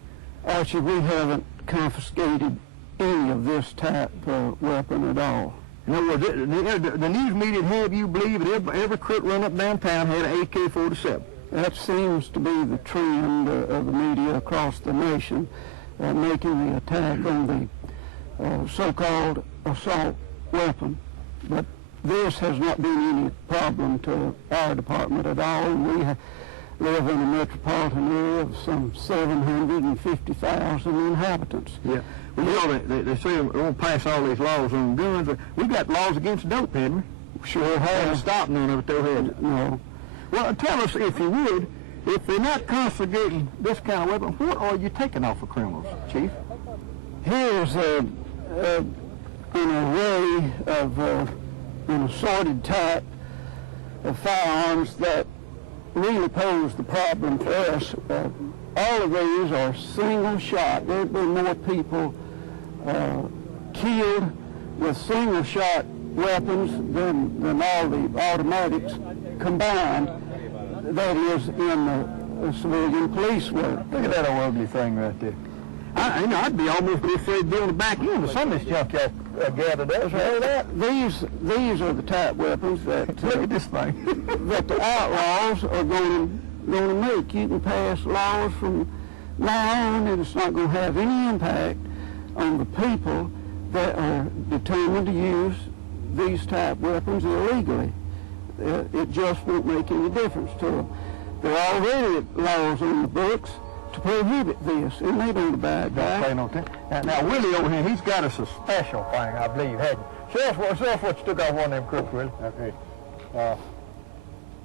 Archie, we haven't confiscated any of this type of weapon at all. In other words, the news media have you believe that every crook run up downtown had an AK-47. That seems to be the trend of the media across the nation, making the attack on the so-called assault weapon. But this has not been any problem to our department at all. We live in a metropolitan area of some 750,000 inhabitants. Yeah. Well, you know, they say they won't pass all these laws on guns, but we got laws against dope, haven't we? Sure have. Stop none of it, though, has it? No. Well, tell us, if you would, if they're not confiscating this kind of weapon, what are you taking off of criminals, Chief? Here's an array of an assorted type of firearms that really pose the problem for us. All of these are single shot. There have been more people killed with single shot weapons than all the automatics combined. That is in the civilian police work. Look at that old ugly thing right there. I'd be almost afraid to be on the back end of some of this junk y'all gathered up. These are the type weapons that Look at this thing. that the outlaws are going to make. You can pass laws from now on, and it's not going to have any impact on the people that are determined to use these type weapons illegally. It just won't make any difference to them. There are already laws on the books to prohibit this, and they don't abide by it. Now, Willie over here, he's got us a special thing, I believe, hadn't you? Show us what you took off one of them crooks, Willie. Okay.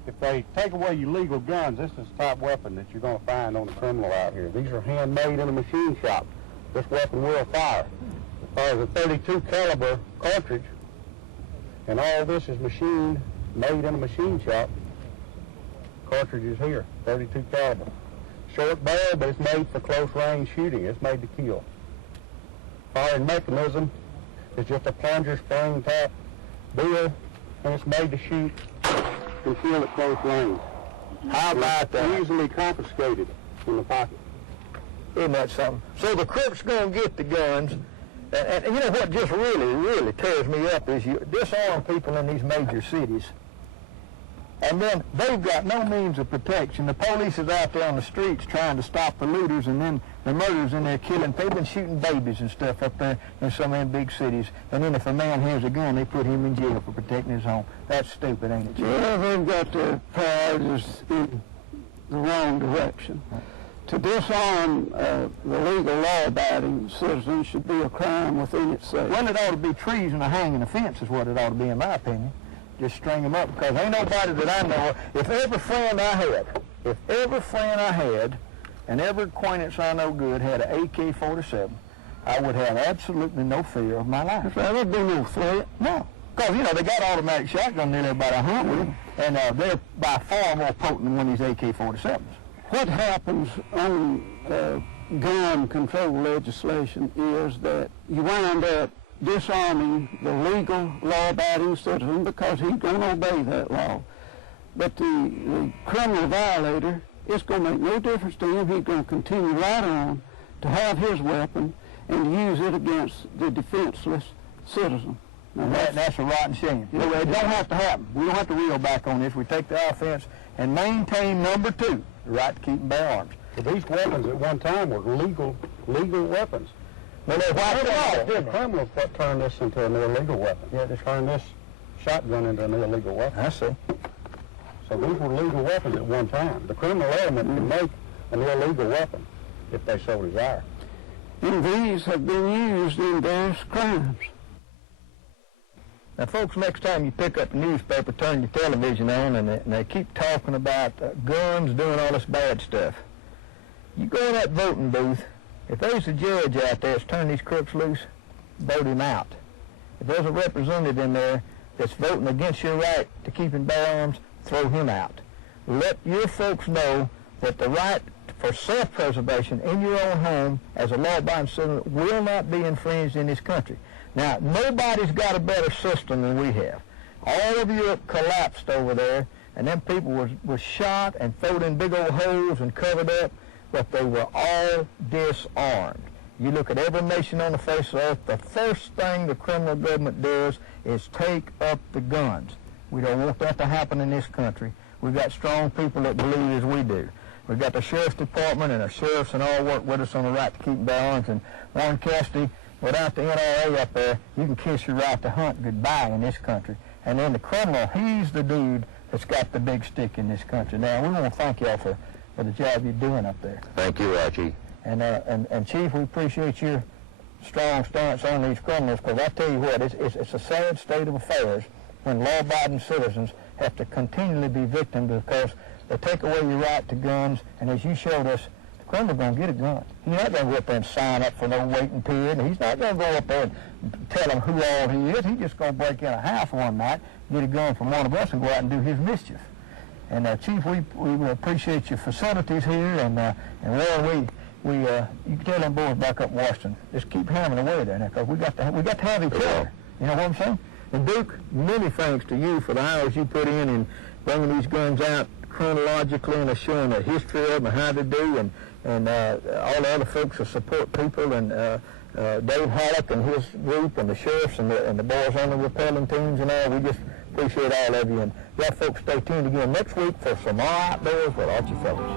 If they take away your legal guns, this is the type weapon that you're going to find on the criminal out here. These are handmade in a machine shop. This weapon will fire. It fires a .32 caliber cartridge, and all this is made in a machine shop. Cartridge is here, .32 caliber. Short barrel, but it's made for close range shooting. It's made to kill. Firing mechanism is just a plunger spring type deal, and it's made to shoot and kill at close range. How about that? Easily confiscated in the pocket. Isn't that something? So the crooks going to get the guns, and you know what just really tears me up is you disarm people in these major cities, and then they've got no means of protection. The police is out there on the streets trying to stop the looters, and then the murderers in there killing. They've been shooting babies and stuff up there in some of them big cities, and then if a man has a gun, they put him in jail for protecting his home. That's stupid, ain't it? Well, they've got their priorities in the wrong direction. To disarm the legal law-abiding citizens should be a crime within itself. Well, it ought to be treason or hanging offense is what it ought to be, in my opinion. Just string them up, because ain't nobody that I know of, if every friend I had, and every acquaintance I know good had an AK-47, I would have absolutely no fear of my life. There would be no threat. No, because, you know, they got automatic shotgun nearly about 100 with them, and they're by far more potent than one of these AK-47s. What happens on gun control legislation is that you wind up disarming the legal law-abiding citizen because he's going to obey that law. But the criminal violator, it's going to make no difference to him. He's going to continue right on to have his weapon and to use it against the defenseless citizen. Now That's a rotten shame. You know, it don't have to happen. We don't have to reel back on this. We take the offense and maintain number 2, the right to keep and bear arms. But these weapons at one time were legal weapons. Well, they're white law. The criminals turned this into an illegal weapon. Yeah, they turned this shotgun into an illegal weapon. I see. So these were legal weapons at one time. The criminal element can make an illegal weapon if they so desire. And these have been used in various crimes. Now, folks, next time you pick up a newspaper, turn your television on, and they keep talking about guns doing all this bad stuff. You go in that voting booth, if there's a judge out there that's turning these crooks loose, vote him out. If there's a representative in there that's voting against your right to keep and bear arms, throw him out. Let your folks know that the right for self-preservation in your own home as a law-abiding citizen will not be infringed in this country. Now, nobody's got a better system than we have. All of Europe collapsed over there, and them people was shot and thrown in big old holes and covered up, but they were all disarmed. You look at every nation on the face of the earth, the first thing the criminal government does is take up the guns. We don't want that to happen in this country. We've got strong people that believe as we do. We've got the Sheriff's Department and our sheriffs and all work with us on the right to keep and bear arms. And Warren Cassidy, without the NRA up there, you can kiss your right to hunt goodbye in this country. And then the criminal, he's the dude that's got the big stick in this country. Now, we want to thank y'all for the job you're doing up there. Thank you, Archie. And Chief, we appreciate your strong stance on these criminals, because I tell you what, it's a sad state of affairs when law-abiding citizens have to continually be victims because they take away your right to guns, and as you showed us, the criminal's going to get a gun. He's not going to go up there and sign up for no waiting period, and he's not going to go up there and tell them who all he is. He's just going to break in a house one night, get a gun from one of us, and go out and do his mischief. And Chief, we appreciate your facilities here, and Warren, you can tell them boys back up in Washington, just keep hammering away there, because we got to have each other. You know what I'm saying? And Duke, many thanks to you for the hours you put in bringing these guns out chronologically and showing the history of them and how they do, and all the other folks that support people, and Dave Halleck and his group, and the sheriffs and the boys on the rappelling teams and all. We just appreciate all of you. And y'all folks stay tuned again next week for some more Outdoors with Archie Phillips.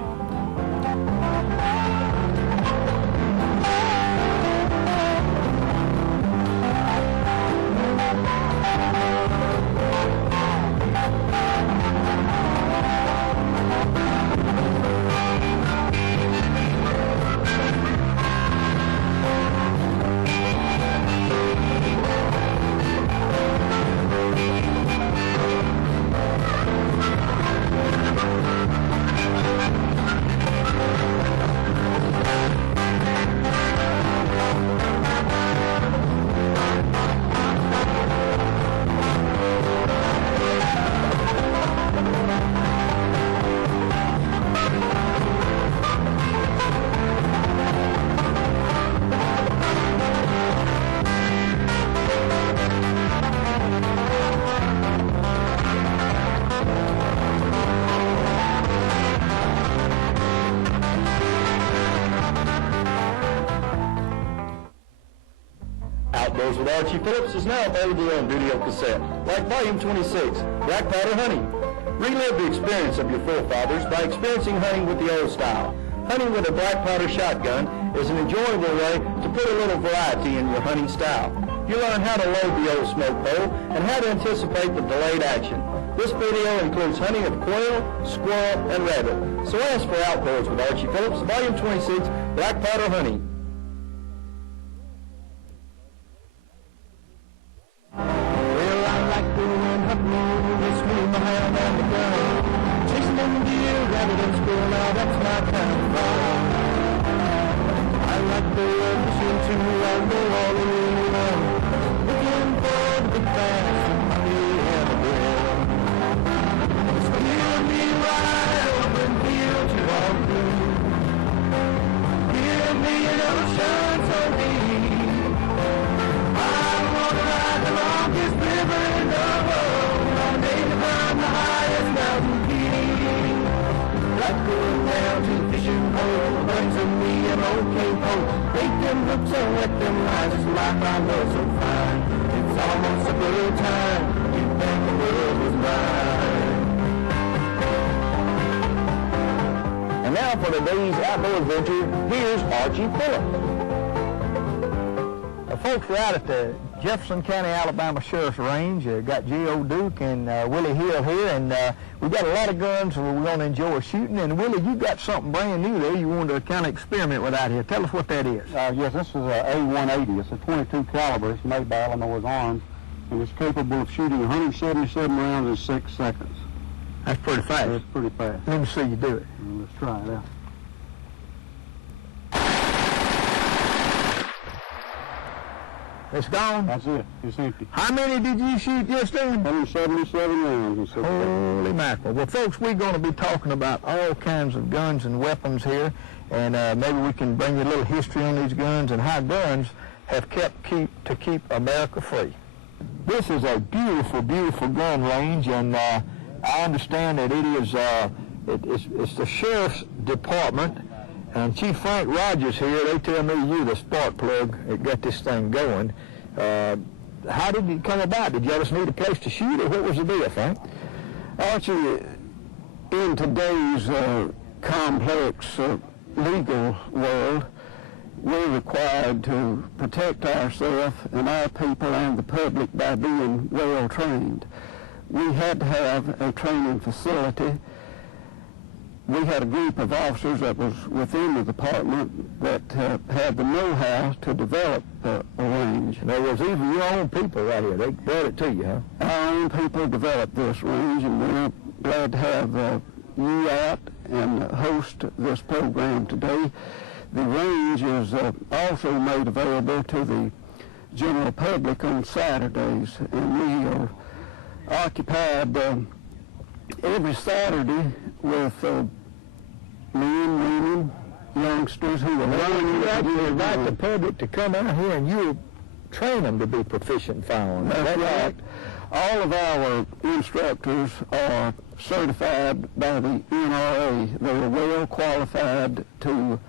Outdoors with Archie Phillips is now available on video cassette, like Volume 26, Black Powder Hunting. Relive the experience of your forefathers by experiencing hunting with the old style. Hunting with a black powder shotgun is an enjoyable way to put a little variety in your hunting style. You learn how to load the old smoke bowl and how to anticipate the delayed action. This video includes hunting of quail, squirrel, and rabbit. So ask for Outdoors with Archie Phillips, Volume 26, Black Powder Hunting. And now for today's outdoor adventure, here's Archie Phillips. Folks, we're out at the Jefferson County, Alabama Sheriff's Range. Got G.O. Duke and Willie Hill here, and we got a lot of guns we're going to enjoy shooting. And Willie, you got something brand new there you wanted to kind of experiment with out here. Tell us what that is. Yes, this is a A180. It's a .22 caliber. It's made by Illinois Arms. and it's capable of shooting 177 rounds in 6 seconds. That's pretty fast. That's pretty fast. Let me see you do it. Well, let's try it out. It's gone? That's it. It's empty. How many did you shoot just then? 177 rounds in 6 seconds. Holy mackerel. Well, folks, we're going to be talking about all kinds of guns and weapons here, and maybe we can bring you a little history on these guns and how guns have keep America free. This is a beautiful, beautiful gun range, and I understand that it is it's the Sheriff's Department, and Chief Frank Rogers here, they tell me you're the spark plug that got this thing going. How did it come about? Did you just need a place to shoot, or what was the deal, Frank? Archie, in today's complex legal world, we're required to protect ourselves and our people and the public by being well trained. We had to have a training facility. We had a group of officers that was within the department that had the know-how to develop a range. And there was even your own people right here. They brought it to you, huh? Our own people developed this range, and we're glad to have you out and host this program today. The range is also made available to the general public on Saturdays, and we are occupied every Saturday with men, women, youngsters who are learning. You actually invite the public to come out here and you train them to be proficient in firearms. That's right. All of our instructors are certified by the NRA. They are well qualified to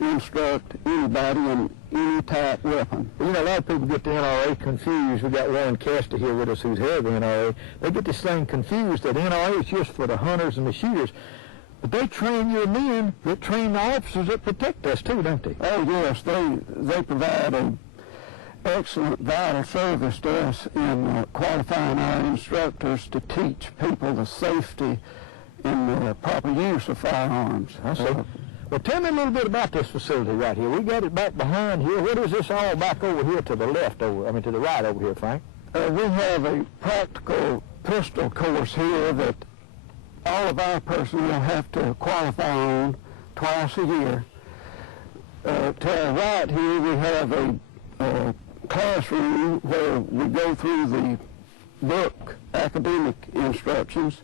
instruct anybody in any type weapon. You know, a lot of people get the NRA confused. We got Warren Cassidy here with us who's head of the NRA. They get this thing confused that NRA is just for the hunters and the shooters. But they train your men that train the officers that protect us too, don't they? Oh yes, they provide an excellent, vital service to us in qualifying our instructors to teach people the safety and the proper use of firearms. I see. Well, tell me a little bit about this facility right here. We got it back behind here. What is this all back over here to the left, to the right over here, Frank? We have a practical pistol course here that all of our personnel have to qualify on twice a year. To our right here, we have a classroom where we go through the book academic instructions,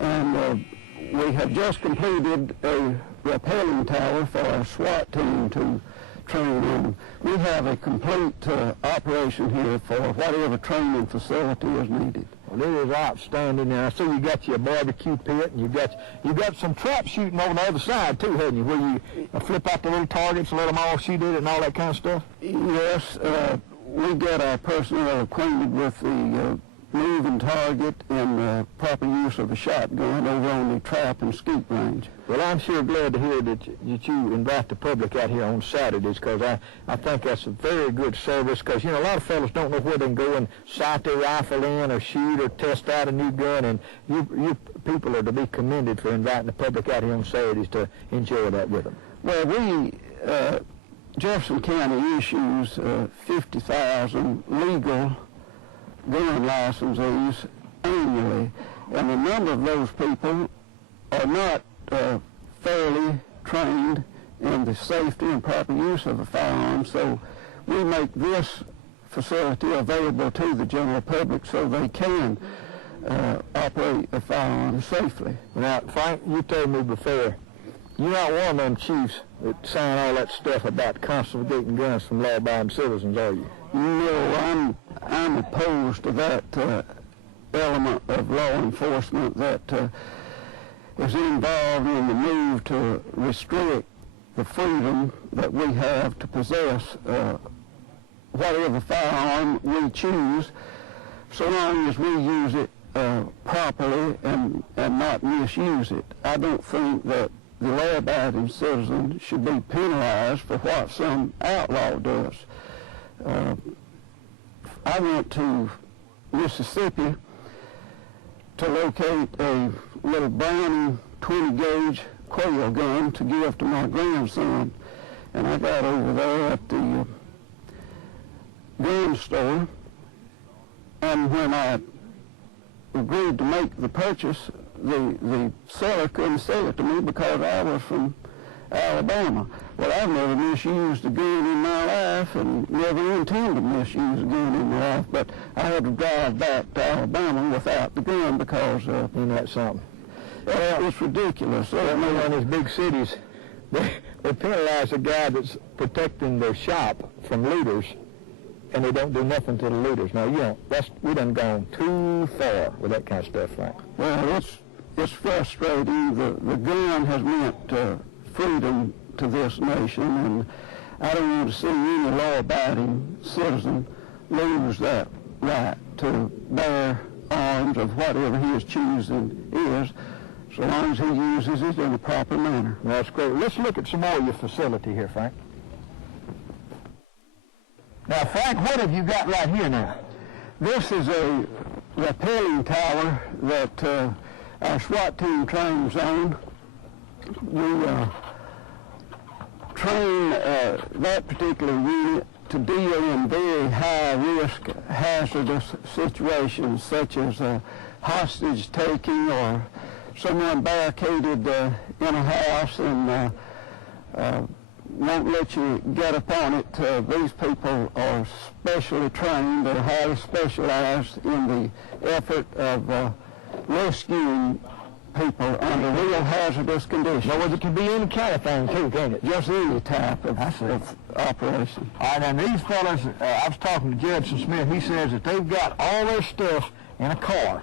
and we have just completed a rappelling tower for our S.W.A.T team to train on. We have a complete operation here for whatever training facility is needed. Well, it is outstanding. Now, I see you got your barbecue pit, and you got some trap shooting over the other side too, haven't you? Where you flip out the little targets and let them all shoot it and all that kind of stuff. Yes, we get our personnel acquainted with the moving target and proper use of the shotgun over on the trap and skeet range. Well, I'm sure glad to hear that you invite the public out here on Saturdays, because I think that's a very good service, because, you know, a lot of fellows don't know where they can go and sight their rifle in or shoot or test out a new gun, and you people are to be commended for inviting the public out here on Saturdays to enjoy that with them. Well, we, Jefferson County issues 50,000 legal gun licensees annually, and a number of those people are not fairly trained in the safety and proper use of a firearm, so we make this facility available to the general public so they can operate a firearm safely. Now, Frank, you told me before, you're not one of them chiefs that sign all that stuff about confiscating guns from law-abiding citizens, are you? No, I'm opposed to that element of law enforcement that is involved in the move to restrict the freedom that we have to possess whatever firearm we choose, so long as we use it properly and not misuse it. I don't think that the law-abiding citizen should be penalized for what some outlaw does. I went to Mississippi to locate a little Browning 20-gauge quail gun to give to my grandson, and I got over there at the gun store, And when I agreed to make the purchase, the seller couldn't sell it to me because I was from Alabama. Well, I've never misused a gun in my life and never intend to misuse a gun in my life, but I had to drive back to Alabama without the gun because Isn't that something? it's ridiculous. In these big cities, they penalize a guy that's protecting their shop from looters, and they don't do nothing to the looters. Now, we done gone too far with that kind of stuff, Frank. Well, it's frustrating. The gun has meant freedom to this nation, and I don't want to see any law-abiding citizen lose that right to bear arms of whatever his choosing is, so long as he uses it in a proper manner. That's great. Let's look at some more of your facility here, Frank. Now, Frank, what have you got right here now? This is a rappelling tower that our SWAT team trains on. We train that particular unit to deal in very high-risk, hazardous situations, such as hostage taking or someone barricaded in a house and won't let you get up on it. These people are specially trained, they're highly specialized in the effort of rescuing people under real hazardous conditions. Well, it can be any kind of thing, too, can't it? Just any type of operation. All right, and these fellas, I was talking to Jefferson Smith, he says that they've got all their stuff in a car,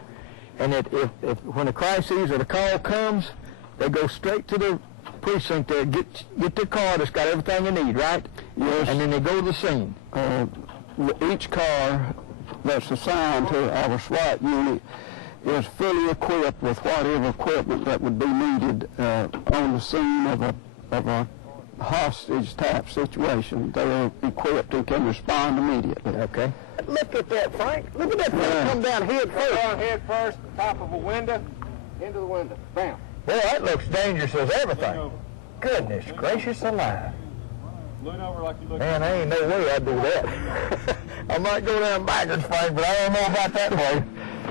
and that if when a crisis or the call comes, they go straight to the precinct there, get their car that's got everything they need, right? Yes. And then they go to the scene. Each car that's assigned to our SWAT unit is fully equipped with whatever equipment that would be needed on the scene of a hostage-type situation. They are equipped and can respond immediately. Okay. Look at that, Frank. Look at that thing come down head first. Down head first, top of a window, into the window. Bam. Boy, that looks dangerous as everything. Goodness gracious alive. Lean over like you look. Man, there ain't no way I'd do that. I might go down backwards, Frank, but I don't know about that way.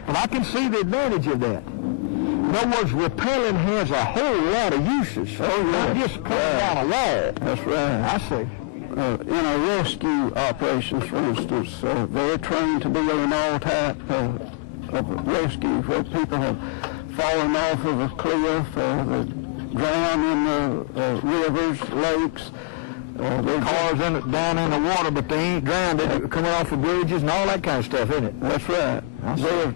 But I can see the advantage of that. In other words, rappelling has a whole lot of uses. Oh, yeah. Not just coming down a wall. That's right. I see. In our rescue operations, for instance, they're trained to deal in all type of rescue where people have fallen off of a cliff, they drown in the rivers, lakes. Cars down in the water, but they ain't drowned. They're coming off of bridges and all that kind of stuff, isn't it? That's right.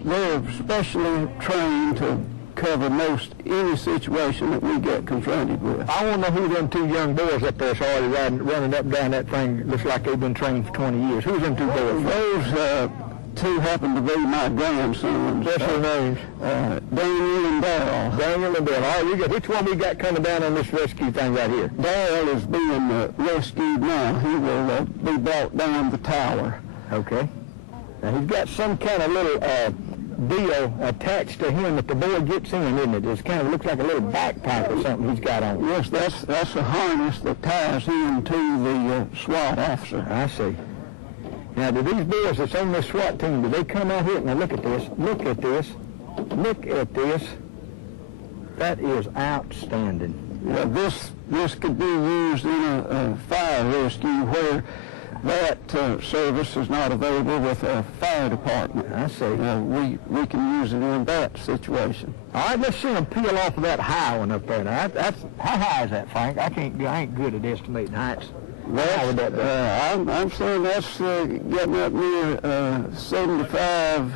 They're specially trained to cover most any situation that we get confronted with. I want to know who them two young boys up there's already running up and down that thing. Looks like they've been trained for 20 years. Who's them two boys? Those two happen to be my grandsons. What's their names? Daniel and Darrell. Daniel and Biddle. All right, which one we got coming down on this rescue thing right here? Darrell is being rescued now. He will be brought down the tower. Okay. Now he's got some kind of little deal attached to him that the boy gets in, isn't it? It kind of looks like a little backpack or something he's got on. Yes, that's a harness that ties him to the SWAT officer. I see. Now, do these boys that's on this SWAT team, do they come out here? Now, look at this. Look at this. Look at this. That is outstanding. Yeah, this could be used in a fire rescue where that service is not available with a fire department. I see. We can use it in that situation. All right, let's see them peel off of that high one up there. Now, that's how high is that, Frank? I ain't good at estimating heights. I'm saying that's getting up near 75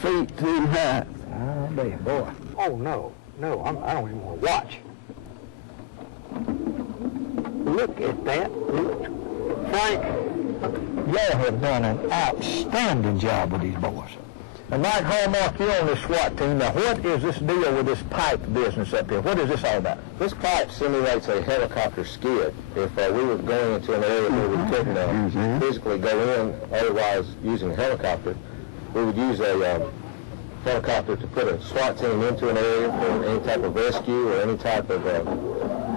feet in height. Oh, damn, boy. Oh, no, I don't even want to watch. Look at that. Frank, y'all have done an outstanding job with these boys. And Mike Hallmark, you're on this SWAT team. Now, what is this deal with this pipe business up here? What is this all about? This pipe simulates a helicopter skid. If we were going into an area where we couldn't physically go in, otherwise using a helicopter, we would use a helicopter to put a SWAT team into an area for any type of rescue or any type of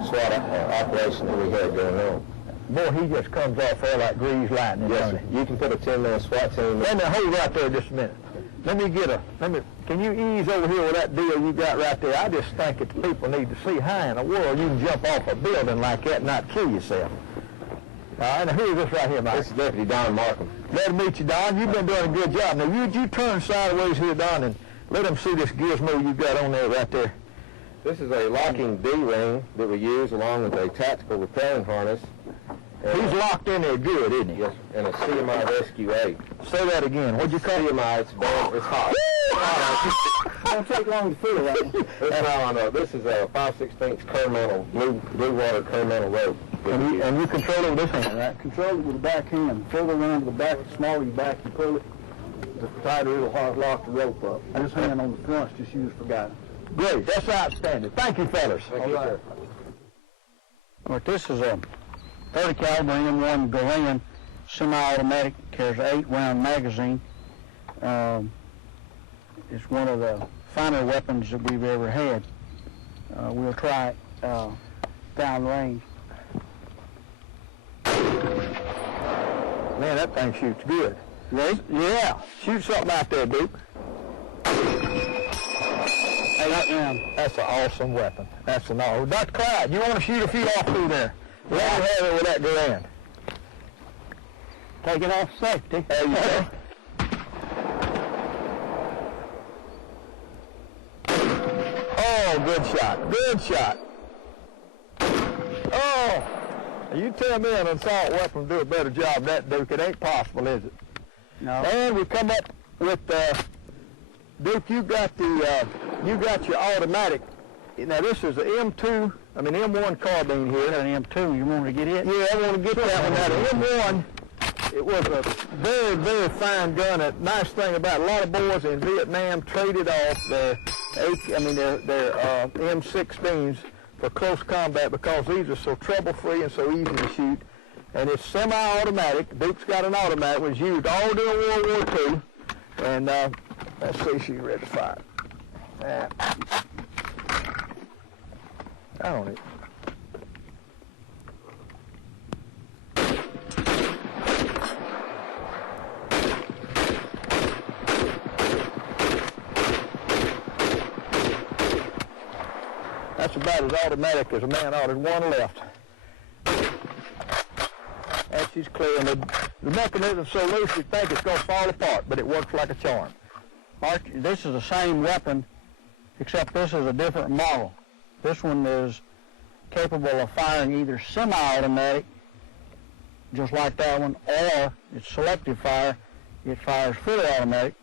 SWAT operation that we had going on. Boy, he just comes off there like greased lightning. Yes, sir. You can put a 10-man SWAT team. Let me hold right there just a minute. Can you ease over here with that deal you got right there? I just think that the people need to see how in the world you can jump off a building like that and not kill yourself. All right, now who is this right here, Mike? This is Deputy Don Markham. Glad to meet you, Don. You've been doing a good job. Now, you turn sideways here, Don, and let them see this gizmo you got on there right there. This is a locking D-ring that we use along with a tactical repelling harness. He's locked in there good, isn't he? Yes, and a CMI Rescue 8. Say that again. What'd you call it? CMI, it's hot. Don't take long to fill that one. This is a 5/16 Kerr-mantle, blue water Kerr-mantle rope. And you control it with this hand, right? Control it with the back hand. Further around to the back, the smaller you back, you pull it, the tighter it'll hard lock the rope up. This hand on the front's just used for guidance. Great. That's outstanding. Thank you, fellas. Thank you, sir. All right, this is a 30 caliber M1 Garand semi-automatic, carries an 8-round magazine. It's one of the finer weapons that we've ever had. We'll try it down range. Man, that thing shoots good. Ready? Yeah. Shoot something out there, Duke. That's an awesome weapon. That's an awesome. Dr. Clyde, you want to shoot a few off through there? Let me have it with that Garand. Take it off safety. There you go. Oh, good shot. Good shot. Oh, you tell me an assault weapon will do a better job than that, Duke. It ain't possible, is it? No. And we come up with, Duke, you got your automatic. Now, this is an M1 carbine here. Got an M2. You want to get it? Yeah, I want to get that one. Now, the M1, it was a very, very fine gun. A nice thing about it, a lot of boys in Vietnam traded off their M16s for close combat because these are so trouble-free and so easy to shoot. And it's semi-automatic. Duke's got an automatic. It was used all during World War II. And let's see if she's ready to fire. I don't know. That's about as automatic as a man ought. There's one left. And she's clear. And the mechanism's so loose you think it's going to fall apart, but it works like a charm. Archie, this is the same weapon, except this is a different model. This one is capable of firing either semi-automatic, just like that one, or it's selective fire. It fires fully automatic,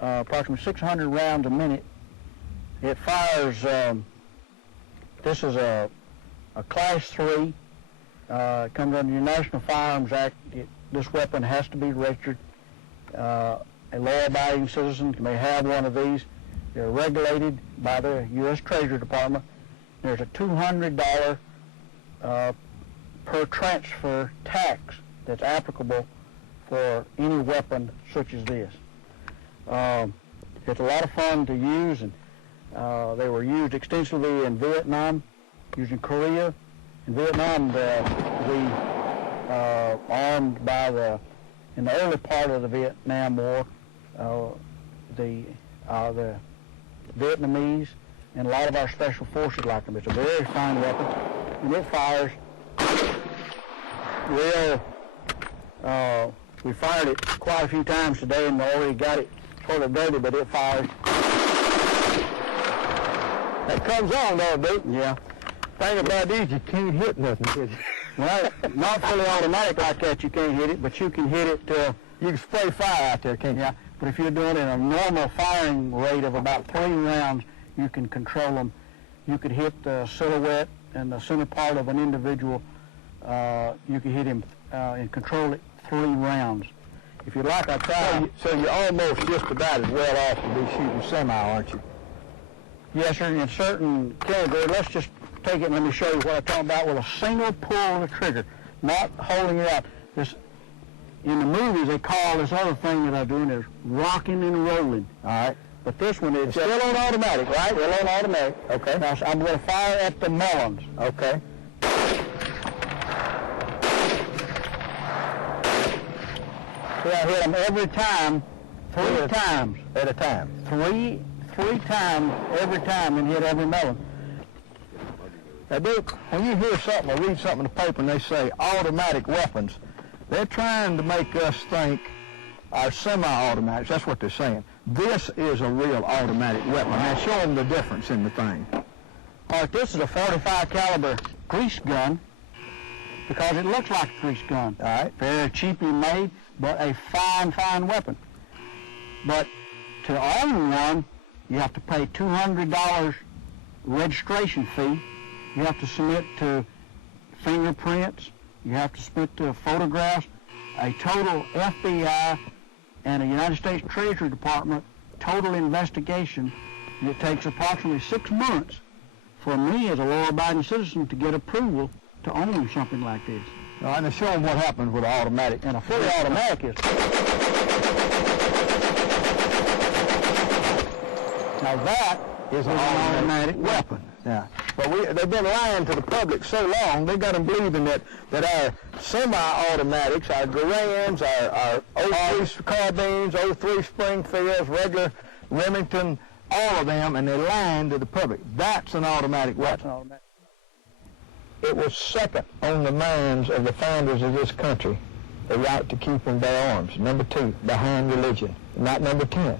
approximately 600 rounds a minute. It fires, this is a Class 3. It comes under your National Firearms Act. This weapon has to be registered. A law-abiding citizen may have one of these. They're regulated by the U.S. Treasury Department. There's a $200 per transfer tax that's applicable for any weapon such as this. It's a lot of fun to use, and they were used extensively in Vietnam, used in Korea. In Vietnam, armed in the early part of the Vietnam War, the Vietnamese and a lot of our special forces like them. It's a very fine weapon, and it fires real. We fired it quite a few times today, and already got it sort of dirty, but it fires. That comes on, though, Duke. Yeah. Thing about these, you can't hit nothing, can you? Well, not fully automatic like that, you can't hit it, but you can hit it. You can spray fire out there, can't you? Yeah, but if you're doing it at a normal firing rate of about 3 rounds, you can control them. You could hit the silhouette and the center part of an individual. You can hit him and control it 3 rounds. If you'd like, I'll try. So you're almost just about as well off to be shooting semi, aren't you? Yes, sir. In certain categories, let's just take it and let me show you what I'm talking about with a single pull of the trigger, not holding it out. This, in the movies, they call this other thing that I'm doing is rocking and rolling. All right. But this one is still on automatic, right? Still on automatic. Okay. Now, so I'm going to fire at the Mullins. Okay. See, I hit them every time 3 times. At a time. Three times every time and hit every melon. Now, Duke, when you hear something or read something in the paper and they say automatic weapons, they're trying to make us think our semi-automatics. That's what they're saying. This is a real automatic weapon. Now, show them the difference in the thing. All right, this is a 45 caliber grease gun because it looks like a grease gun. All right. Very cheaply made, but a fine weapon. But to own one, you have to pay $200 registration fee. You have to submit to fingerprints. You have to submit to photographs. A total FBI and a United States Treasury Department total investigation. And it takes approximately 6 months for me as a law-abiding citizen to get approval to own something like this. All right, now show them what happens with an automatic. And a fully automatic is... Now that is an automatic weapon. Yeah, but they've been lying to the public so long, they got them believing that our semi-automatics, our Garans, our 03 carbines, 03 Springfields, regular Remington, all of them, and they're lying to the public. That's an automatic weapon. It was second on the minds of the founders of this country, the right to keep and bear arms. Number 2, behind religion, not number 10.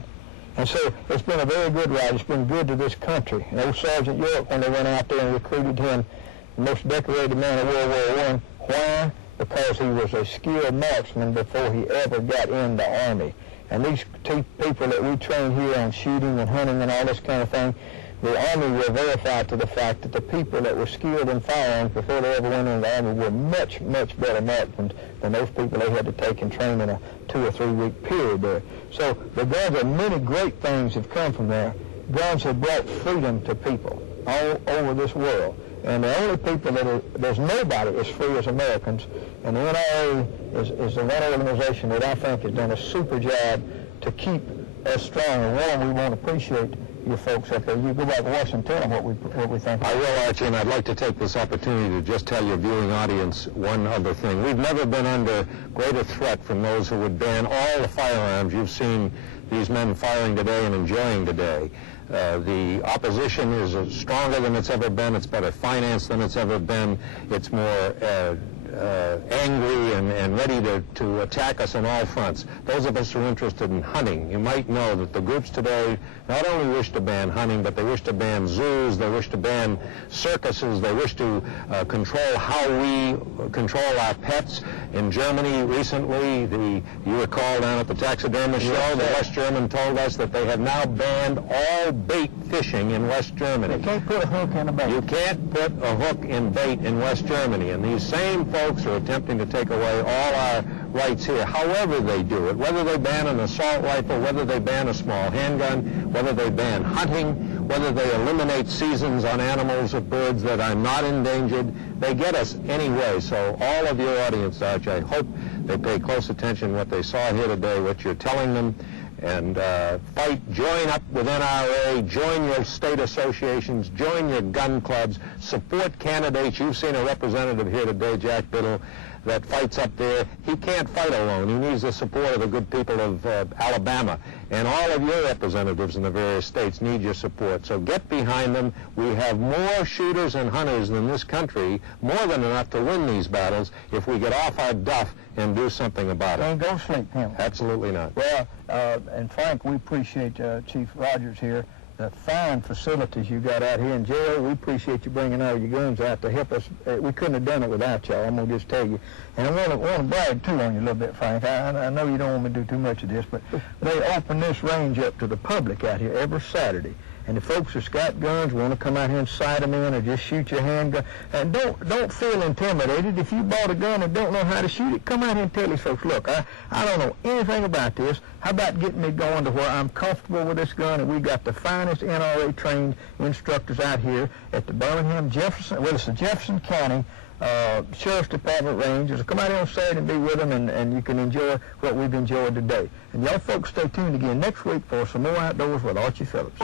And so it's been a very good ride. It's been good to this country. And old Sergeant York, when they went out there and recruited him, the most decorated man of World War I, why? Because he was a skilled marksman before he ever got in the Army. And these people that we train here on shooting and hunting and all this kind of thing, the Army will verify to the fact that the people that were skilled in firearms before they ever went into the Army were much, much better marksmen than those people they had to take and train in a 2 or 3 week period there. So the guns, are many great things have come from there. Guns have brought freedom to people all over this world. And the only people there's nobody as free as Americans. And the NRA is the one organization that I think has done a super job to keep us strong. And we want to appreciate you folks up there. You go back and watch and tell them what we think. I will, Archie, and I'd like to take this opportunity to just tell your viewing audience one other thing. We've never been under greater threat from those who would ban all the firearms you've seen these men firing today and enjoying today. The opposition is stronger than it's ever been. It's better financed than it's ever been. It's more angry and ready to attack us on all fronts. Those of us who are interested in hunting, you might know that the groups today not only wish to ban hunting, but they wish to ban zoos, they wish to ban circuses, they wish to control how we control our pets. In Germany recently, you recall down at the taxidermy show, the West German told us that they have now banned all bait fishing in West Germany. You can't put a hook in a bait. You can't put a hook in bait in West Germany, and these same folks are attempting to take away all our rights here, however they do it, whether they ban an assault rifle, whether they ban a small handgun, whether they ban hunting, whether they eliminate seasons on animals or birds that are not endangered. They get us anyway. So all of your audience, Arch, I hope they pay close attention to what they saw here today, what you're telling them, and fight, join up with NRA, join your state associations, join your gun clubs, support candidates. You've seen a representative here today, Jack Biddle, that fights up there. He can't fight alone. He needs the support of the good people of Alabama. And all of your representatives in the various states need your support. So get behind them. We have more shooters and hunters in this country, more than enough to win these battles if we get off our duff and do something about it. Don't go sleep, him. Absolutely not. Well, and Frank, we appreciate Chief Rogers here, the fine facilities you got out here in jail. We appreciate you bringing all your guns out to help us. We couldn't have done it without y'all, I'm going to just tell you. And I want to brag, too, on you a little bit, Frank. I know you don't want me to do too much of this, but they open this range up to the public out here every Saturday. And the folks that's got guns want to come out here and sight them in or just shoot your handgun. And don't feel intimidated. If you bought a gun and don't know how to shoot it, come out here and tell these folks, look, I don't know anything about this. How about getting me going to where I'm comfortable with this gun? And we got the finest NRA trained instructors out here at the Birmingham Jefferson, well, it's the Jefferson County Sheriff's Department ranges. Come out here on Saturday and be with them, and you can enjoy what we've enjoyed today. And y'all folks stay tuned again next week for some more Outdoors with Archie Phillips.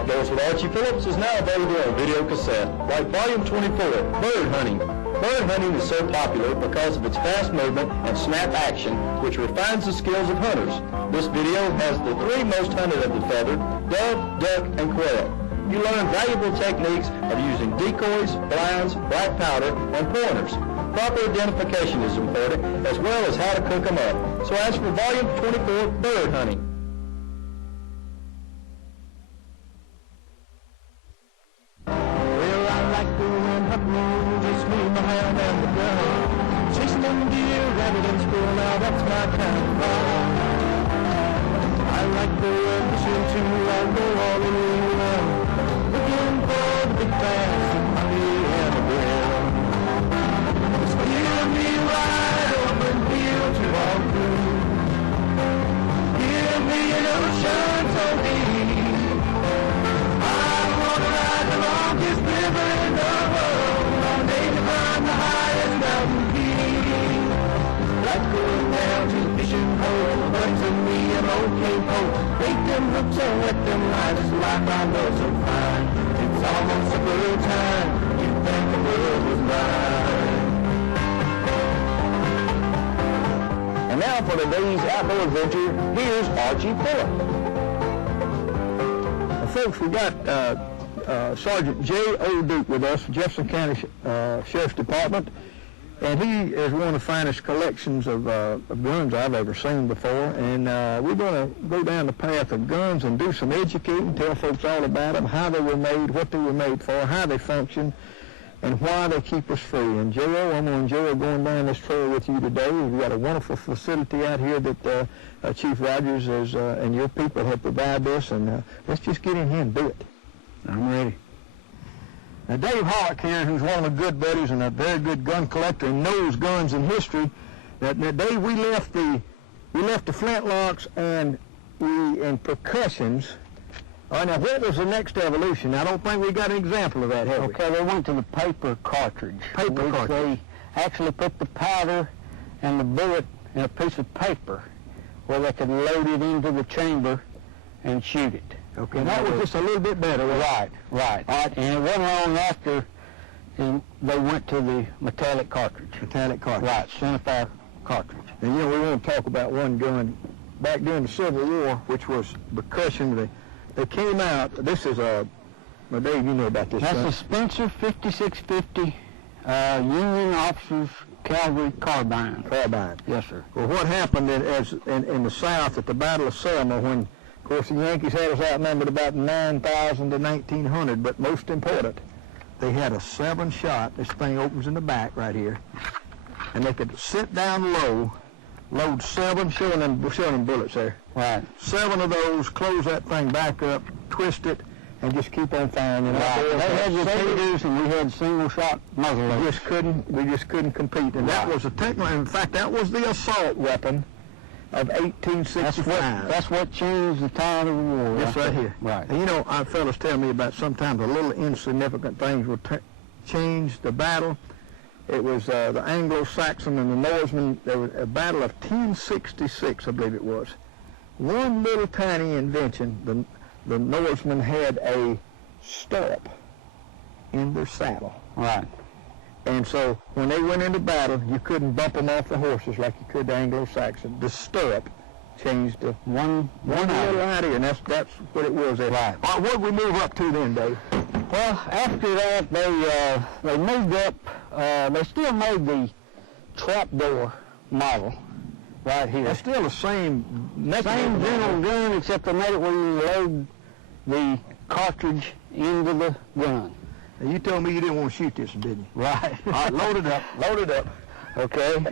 Outdoors with Archie Phillips is now available on video cassette, like Volume 24, Bird Hunting. Bird hunting is so popular because of its fast movement and snap action, which refines the skills of hunters. This video has the 3 most hunted of the feathered, dove, duck, and quail. You learn valuable techniques of using decoys, blinds, black powder, and pointers. Proper identification is important, as well as how to cook them up. So ask for Volume 24, Bird Hunting. Well, I like the wind up road, just me, my hand, and the gun. Chasing them deer, rabbit, and squirrel, now that's my kind of fun. I like the fishing too, I go all in one. Looking for the big bass, and honey, and a brim. Steer me right over the field to walk through. Give me an ocean so deep. I wanna ride the longest river in the world, all day to climb the highest mountain peak. Like going down to the fishing hole, buddies and me and old Cape Hope. Bait them hooks and let them ride, this life I know so fine. It's almost a good time, you think the world was mine. And now for today's outdoor adventure, here's Archie Phillips. Folks, we got Sergeant J.O. Duke with us, Jefferson County Sheriff's Department, and he is one of the finest collections of guns I've ever seen before, and we're going to go down the path of guns and do some educating, tell folks all about them, how they were made, what they were made for, how they function, and why they keep us free. And J.O., I'm going to enjoy going down this trail with you today. We've got a wonderful facility out here that Chief Rogers is, and your people have provided us, and let's just get in here and do it. I'm ready. Now, Dave Hart here, who's one of the good buddies and a very good gun collector and knows guns and history, that Dave, we left the flintlocks and percussions. All right, now what was the next evolution? I don't think we got an example of that, have we? Okay, they went to the paper cartridge. Paper which cartridge. They actually put the powder and the bullet in a piece of paper where they could load it into the chamber and shoot it. Okay, and that was just a little bit better, wasn't it? Right. All right, and it wasn't long after they went to the metallic cartridge. Metallic cartridge. Right, centerfire cartridge. And you know, we want to talk about one gun back during the Civil War, which was percussion. They came out. This is well, Dave, you know about this. That's gun. a Spencer 5650 Union Officers Cavalry carbine. Carbine. Yes, sir. Well, what happened in the South at the Battle of Selma, when, of course, the Yankees had us outnumbered about 9,000 to 1,900, but most important, they had a 7-shot. This thing opens in the back right here, and they could sit down low, load 7, showing them bullets there. Right. 7 of those, close that thing back up, twist it, and just keep on firing. And Right. They had your so figures, and we had single-shot muzzle we loaders. just couldn't compete. And that was in fact, that was the assault weapon of 1865. That's what changed the tide of the war. This right here. Right. And you know, our fellas tell me about sometimes the little insignificant things will change the battle. It was the Anglo-Saxon and the Norseman. There was a battle of 1066, I believe it was. One little tiny invention. The Norsemen had a stirrup in their saddle. Right. And so when they went into battle, you couldn't bump them off the horses like you could the Anglo-Saxon. The stirrup changed the one little idea, and that's what it was there. Right. All right, what did we move up to then, Dave? Well, after that, they moved up. They still made the trapdoor model right here. That's still the same General gun, except they made it where you load the cartridge into the gun. Now, you told me you didn't want to shoot this, didn't you? Right. All right, load it up. Load it up. Okay.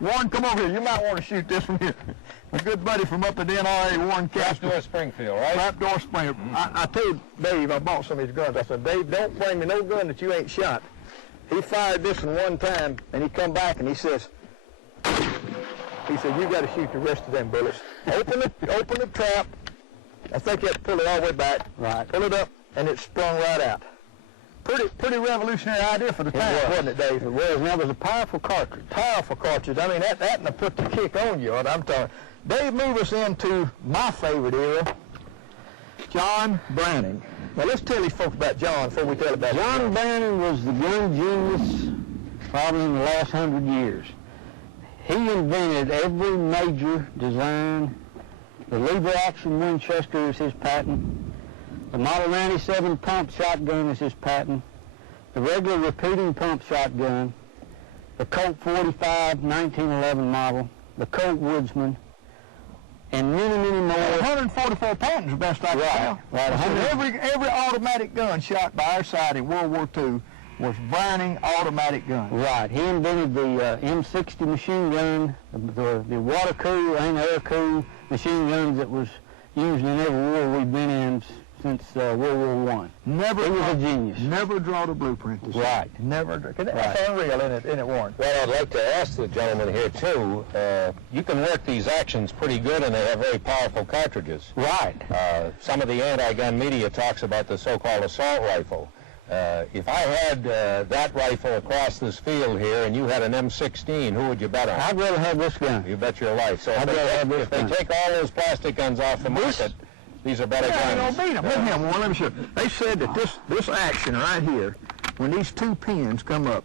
Warren, come over here. You might want to shoot this one here. A good buddy from up at the NRA, Warren Cassidy. Trapdoor Springfield, right? Trapdoor Springfield. I told Dave, I bought some of his guns. I said, Dave, don't bring me no gun that you ain't shot. He fired this one time, and he come back and he says, you got to shoot the rest of them bullets. Open the trap. I think you have to pull it all the way back. Right. Pull it up, and it sprung right out. Pretty revolutionary idea for the time, wasn't it, Dave? It was. And that was a powerful cartridge. Powerful cartridge. I mean, that put the kick on you. I'm talking. Dave, move us into my favorite era. John Browning. Now let's tell these folks about John before we tell about John Browning was the gun genius probably in the last 100 years. He invented every major design. The lever-action Winchester is his patent. The Model 97 pump shotgun is his patent. The regular repeating pump shotgun. The Colt 45 1911 model. The Colt Woodsman. And many, many more. 144 patents, best I can tell. Right. So every automatic gun shot by our side in World War II was Browning automatic guns. Right. He invented the M60 machine gun, the water-cooled and air-cooled machine guns that was used in every war we've been in since World War I. He was a genius. Never draw the blueprint. Right. Never. That's unreal, isn't it, Warren? Well, I'd like to ask the gentleman here, too, you can work these actions pretty good, and they have very powerful cartridges. Right. Some of the anti-gun media talks about the so-called assault rifle. If I had that rifle across this field here, and you had an M16, who would you bet on? I'd rather have this gun. You bet your life. So I'd rather have this if they gun. take all those plastic guns off the market, these are better guns. Beat them. Look here, Warren, let me show you. They said that this action right here, when these two pins come up,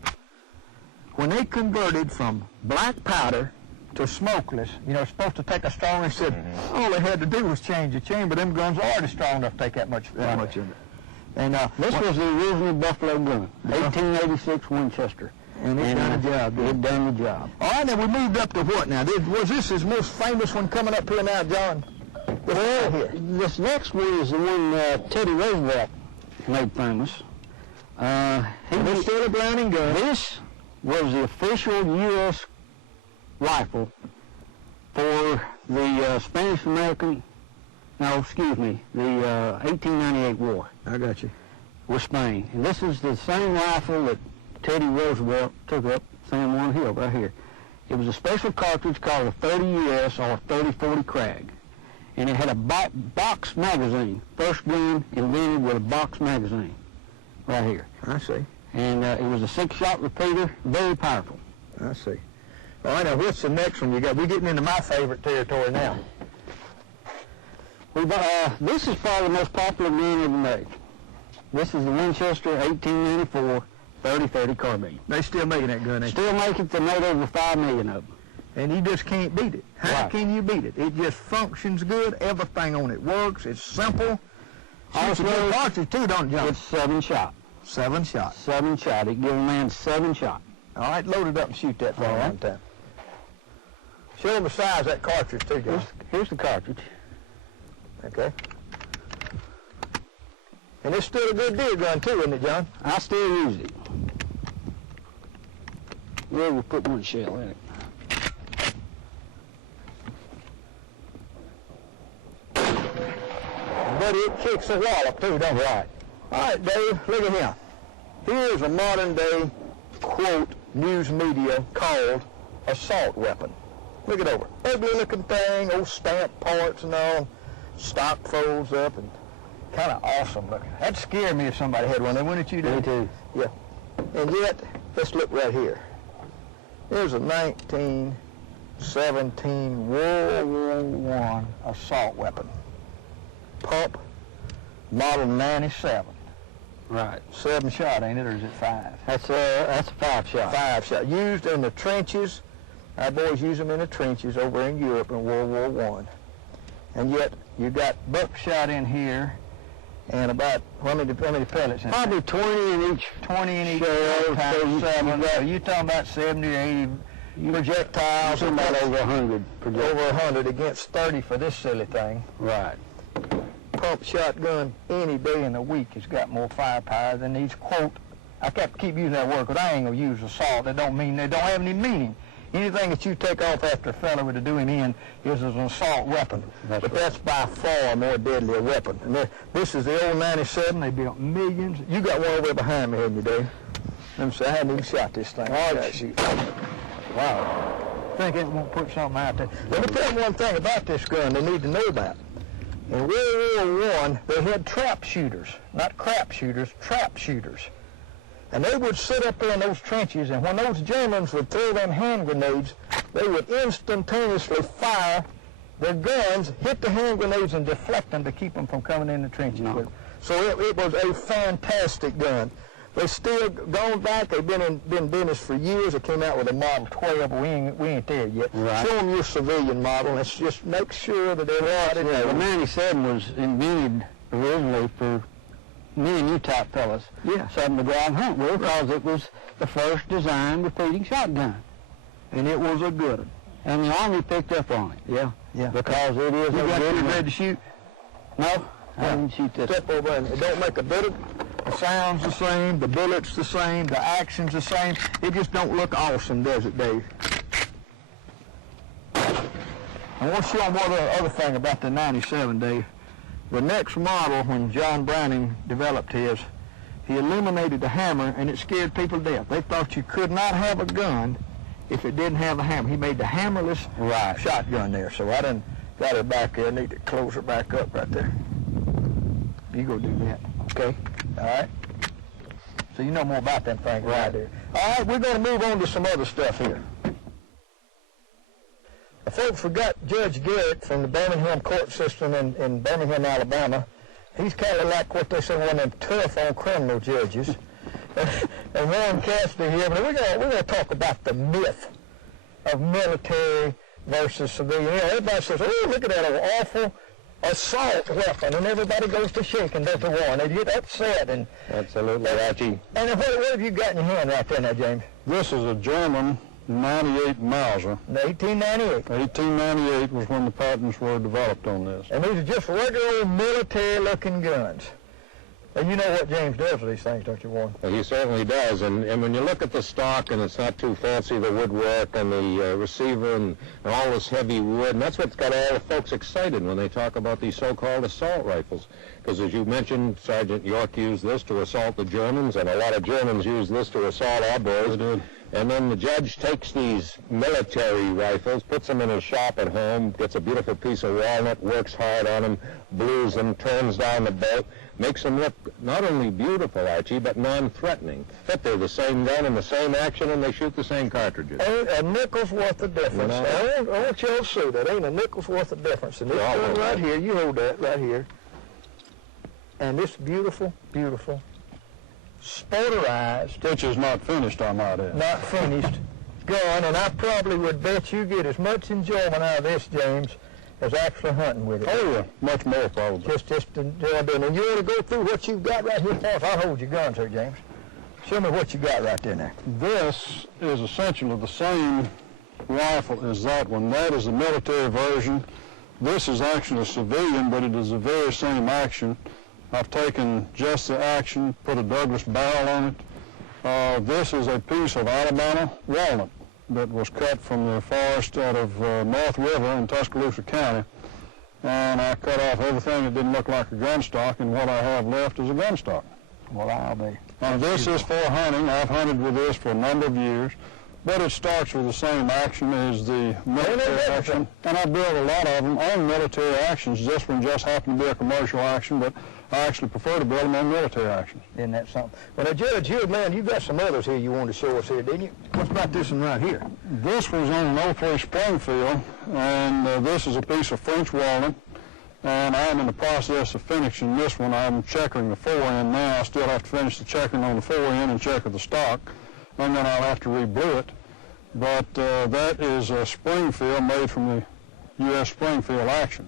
when they converted from black powder to smokeless, it's supposed to take a strong, they said all they had to do was change the chain, but them guns are already strong enough to take that much in it. And This was the original Buffalo gun, 1886 Winchester. And it done the job. It done the job. All right, then we moved up to what now? Was this his most famous one coming up here now, John? Well, this next one is the one Teddy Roosevelt made famous. He was still a Browning gun. This was the official U.S. rifle for the Spanish-American, the 1898 war. I got you. With Spain. And this is the same rifle that Teddy Roosevelt took up San Juan Hill right here. It was a special cartridge called a 30 US or 30-40 Krag. And it had a box magazine. First gun invented with a box magazine. Right here. I see. And it was a 6-shot repeater. Very powerful. I see. All right, now what's the next one you got? We're getting into my favorite territory now. This is probably the most popular gun ever made. This is the Winchester 1894 30-30 carbine. They still making that gun, ain't they? Still make it. They made over 5 million of them. And you just can't beat it. How Right. can you beat it? It just functions good. Everything on it works. It's simple. It's a good cartridge too, don't it, John? It's 7-shot. 7 shots. 7-shot. It gives a man 7 shots. All right, load it up and shoot that for me one time. Show them the size of that cartridge too, John. Here's the cartridge. Okay. And it's still a good deer gun too, isn't it, John? I still use it. Yeah, we'll put one shell in it. But it kicks a wallop too, don't it? Right. All right, Dave, look at him. Here's a modern day, quote, news media called assault weapon. Look it over. Ugly looking thing, old stamp parts and all. Stock folds up and kind of awesome looking. That'd scare me if somebody had one, wouldn't you? Me too. Yeah. And yet, let's look right here. There's a 1917 World War I assault weapon. Pump, model 97. Right. 7-shot, ain't it, or is it 5? That's a 5-shot. 5-shot. Used in the trenches. Our boys use them in the trenches over in Europe in World War I. And yet, you got buckshot in here, and about, how many pellets in Probably 20 in each. 20 in each shell, times so 7. So you're talking about 70 or 80 projectiles. About over 100 projectiles. Over 100 against 30 for this silly thing. Right. Pump shotgun any day in the week has got more firepower than these, quote, I keep using that word because I ain't going to use assault. They don't have any meaning. Anything that you take off after a fellow to do him in is an assault weapon. That's by far more deadly a weapon. And this is the old 97. They built millions. You got one over there behind me, haven't you, Dave? Let me see. I hadn't even shot this thing. Oh, shoot. Wow. I think it won't put something out there. Let me tell you one thing about this gun they need to know about. In World War I, they had trap shooters. Not crap shooters, trap shooters. And they would sit up there in those trenches, and when those Germans would throw them hand grenades, they would instantaneously fire their guns hit the hand grenades and deflect them to keep them from coming in the trenches with them. So it was a fantastic gun. They still gone back. They've been in business for years. They came out with a Model 12, but we ain't there yet. Right. Show them your civilian model. Let's just make sure that everybody knows. The 97 was invented originally for me and you type fellas. Yeah. Something to go out and hunt with, because it was the first designed repeating shotgun. And it was a good one. And the Army picked up on it. Yeah. Because it is You a got good you one. ready to shoot? No, I didn't shoot this. Step over and it don't make a bit of, the sound's the same, the bullet's the same, the action's the same. It just don't look awesome, does it, Dave? I want to show them one other thing about the 97, Dave. The next model, when John Browning developed his, he eliminated the hammer, and it scared people to death. They thought you could not have a gun if it didn't have a hammer. He made the hammerless shotgun there. So I done got her back there. I need to close her back up right there. You go do that. Okay? All right? So you know more about them things right there. All right, we're going to move on to some other stuff here. Folks, we got Judge Garrett from the Birmingham court system in Birmingham, Alabama. He's kind of like what they say, one of them tough on criminal judges. And Warren Cassidy here, but we're gonna talk about the myth of military versus civilian. You know, everybody says, "Oh, look at that awful assault weapon," and everybody goes to shake and does the war, and they get upset. And Absolutely, Archie. And what have you got in your hand right there now, James? This is a German 98 Mauser. 1898. 1898 was when the patents were developed on this. And these are just regular old military-looking guns. And you know what James does with these things, don't you, Warren? Well, he certainly does, and when you look at the stock, and it's not too fancy, the woodwork and the receiver and all this heavy wood, and that's what's got all the folks excited when they talk about these so-called assault rifles. Because as you mentioned, Sergeant York used this to assault the Germans, and a lot of Germans used this to assault our boys. They did. And then the judge takes these military rifles, puts them in his shop at home, gets a beautiful piece of walnut, works hard on them, blues them, turns down the bolt, makes them look not only beautiful, Archie, but non-threatening. But they're the same gun and the same action, and they shoot the same cartridges. Ain't a nickel's worth of difference. I want y'all to see that. Ain't a nickel's worth of difference. And this gun right here, you hold that right here. And this beautiful, beautiful, spoterized, Which is not finished, I might add. not finished gun, and I probably would bet you get as much enjoyment out of this, James, as actually hunting with it. Oh, yeah, much more probably. Just enjoying doing it. And you want to go through what you've got right here for us? I'll hold your guns here, James. Show me what you got right there now. This is essentially the same rifle as that one. That is the military version. This is actually a civilian, but it is the very same action. I've taken just the action, put a Douglas barrel on it. This is a piece of Alabama walnut that was cut from the forest out of North River in Tuscaloosa County. And I cut off everything that didn't look like a gun stock, and what I have left is a gun stock. Well, I'll be. Now, this is for hunting. I've hunted with this for a number of years, but it starts with the same action as the military action. And I build a lot of them on military actions. This one just happened to be a commercial action, but I actually prefer to build them on military actions. Isn't that something? Well, now, Judge, you've got some others here you wanted to show us here, didn't you? What about this one right here? This was on an 03 Springfield, and this is a piece of French walnut, and I'm in the process of finishing this one. I'm checkering the fore-end now. I still have to finish the checkering on the fore-end and checker the stock, and then I'll have to reblue it. But that is a Springfield made from the U.S. Springfield action.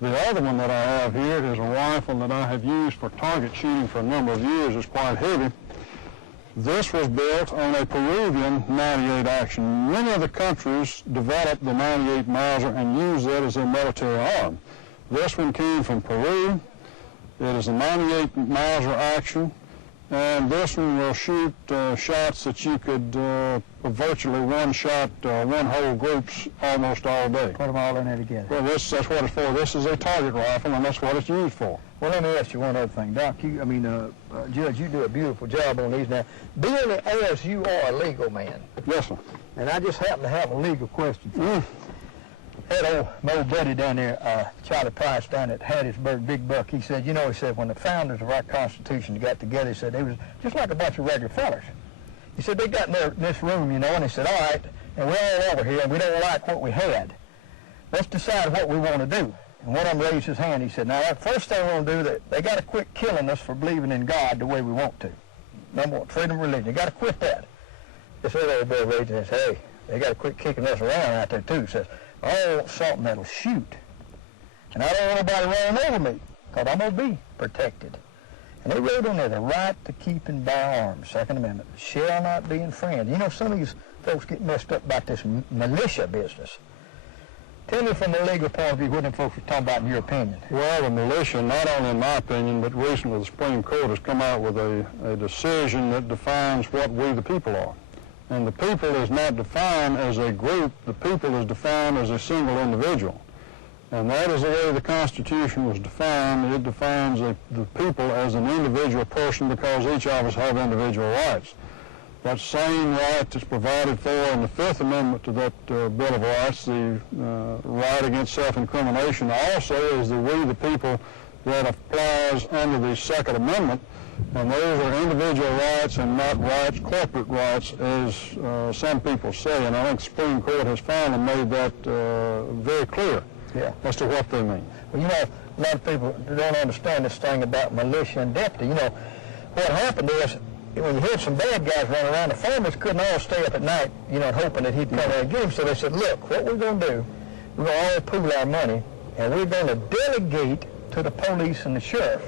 The other one that I have here is a rifle that I have used for target shooting for a number of years. It's quite heavy. This was built on a Peruvian 98 action. Many of the countries developed the 98 Mauser and used that as their military arm. This one came from Peru. It is a 98 Mauser action, and this one will shoot shots that you could virtually one-shot, one-hole groups almost all day. Put them all in there together. Well, that's what it's for. This is a target rifle, and that's what it's used for. Well, let me ask you one other thing. Doc, Judge, you do a beautiful job on these now. Being as you are a legal man, Yes, sir. and I just happen to have a legal question for you. That my old buddy down there, Charlie Price down at Hattiesburg, Big Buck, he said, when the founders of our Constitution got together, he said they was just like a bunch of regular fellers. He said they got in this room, and he said, all right, and we're all over here, and we don't like what we had. let's decide what we want to do. And one of them raised his hand. He said, now, the first thing we want to do, they got to quit killing us for believing in God the way we want to. Number one, freedom of religion. They got to quit that. This other boy raised his hand and said, hey, they got to quit kicking us around out there, too. He says, I want something that'll shoot. And I don't want nobody running over me, because I'm going to be protected. And they wrote on there, the right to keep and bear arms, Second Amendment, shall not be infringed. You know, some of these folks get messed up about this militia business. Tell me from the legal point of view what them folks are talking about in your opinion. Well, the militia, not only in my opinion, but recently the Supreme Court has come out with a decision that defines what we the people are. And the people is not defined as a group, the people is defined as a single individual. And that is the way the Constitution was defined. It defines the people as an individual person because each of us have individual rights. That same right that's provided for in the Fifth Amendment to that Bill of Rights, the right against self-incrimination, also is the we the people that applies under the Second Amendment. And those are individual rights and not rights, corporate rights, as some people say. And I think the Supreme Court has finally made that very clear as to what they mean. Well, you know, a lot of people don't understand this thing about militia and deputy. You know, what happened is, when you had some bad guys running around, the farmers couldn't all stay up at night, you know, hoping that he'd come and get them. So they said, look, what we're going to do, we're going to all pool our money, and we're going to delegate to the police and the sheriff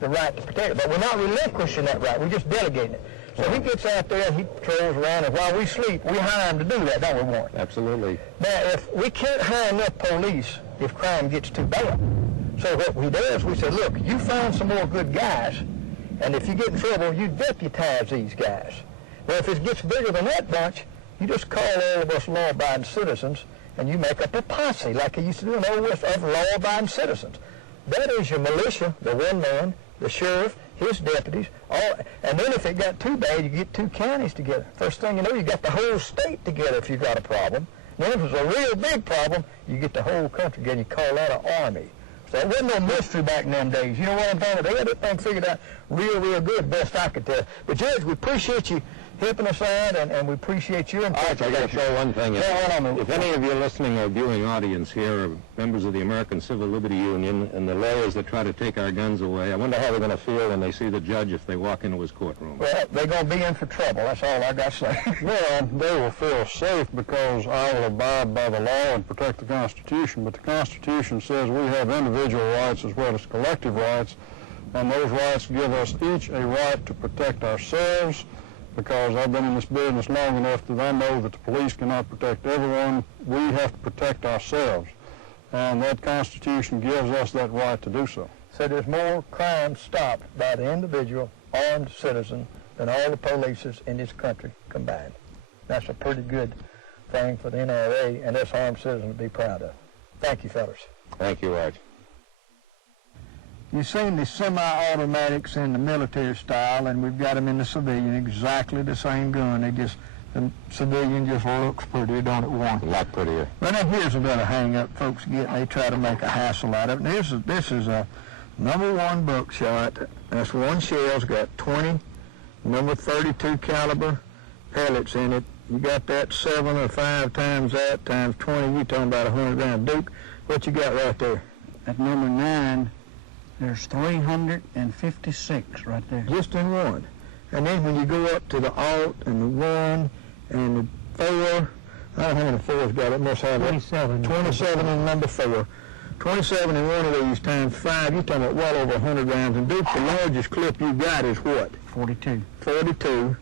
the right to protect it. But we're not relinquishing that right. We're just delegating it. So he gets out there and he patrols around, and while we sleep, we hire him to do that, don't we, Warren? Absolutely. Now, if we can't hire enough police if crime gets too bad. So what we do is we say, look, you find some more good guys, and if you get in trouble, you deputize these guys. Well, if it gets bigger than that bunch, you just call all of us law-abiding citizens, and you make up a posse, like they used to do in the Old West, of law-abiding citizens. That is your militia, the one man, the sheriff, his deputies, all, and then if it got too bad, you get two counties together. First thing you know, you got the whole state together if you got a problem. Then if it's a real big problem, you get the whole country together. You call that an army. So it wasn't no mystery back in them days. You know what I'm talking about? They had that thing figured out real good, best I could tell. But Judge, we appreciate you helping us out, and we appreciate your input. I got to throw one thing in. If any of your listening or viewing audience here are members of the American Civil Liberty Union and the lawyers that try to take our guns away, I wonder how they're going to feel when they see the judge if they walk into his courtroom. Well, they're going to be in for trouble. That's all I got to say. Well, they will feel safe because I will abide by the law and protect the Constitution. But the Constitution says we have individual rights as well as collective rights, and those rights give us each a right to protect ourselves, because I've been in this business long enough that I know that the police cannot protect everyone. We have to protect ourselves, and that Constitution gives us that right to do so. So there's more crime stopped by the individual armed citizen than all the polices in this country combined. That's a pretty good thing for the NRA and us armed citizens to be proud of. Thank you, fellas. Thank you, Arch. You've seen the semi-automatics in the military style, and we've got them in the civilian, exactly the same gun. The civilian just looks prettier, don't it, Warren? A lot prettier. Well, now here's another hang-up folks get, and they try to make a hassle out of it. And this is a #1 buckshot. That's one shell's got 20 number 32 caliber pellets in it. You got that 7 or 5 times that times 20. You're talking about 100 round Duke. What you got right there? At number 9, there's 356 right there. Just in one. And then when you go up to the alt and the 1 and the 4, I don't know how many 4's got it. Must have 27. 27 in number 4. 27 in one of these times 5, you're talking about well over 100 rounds. And Duke, the largest clip you got is what? 42. 42.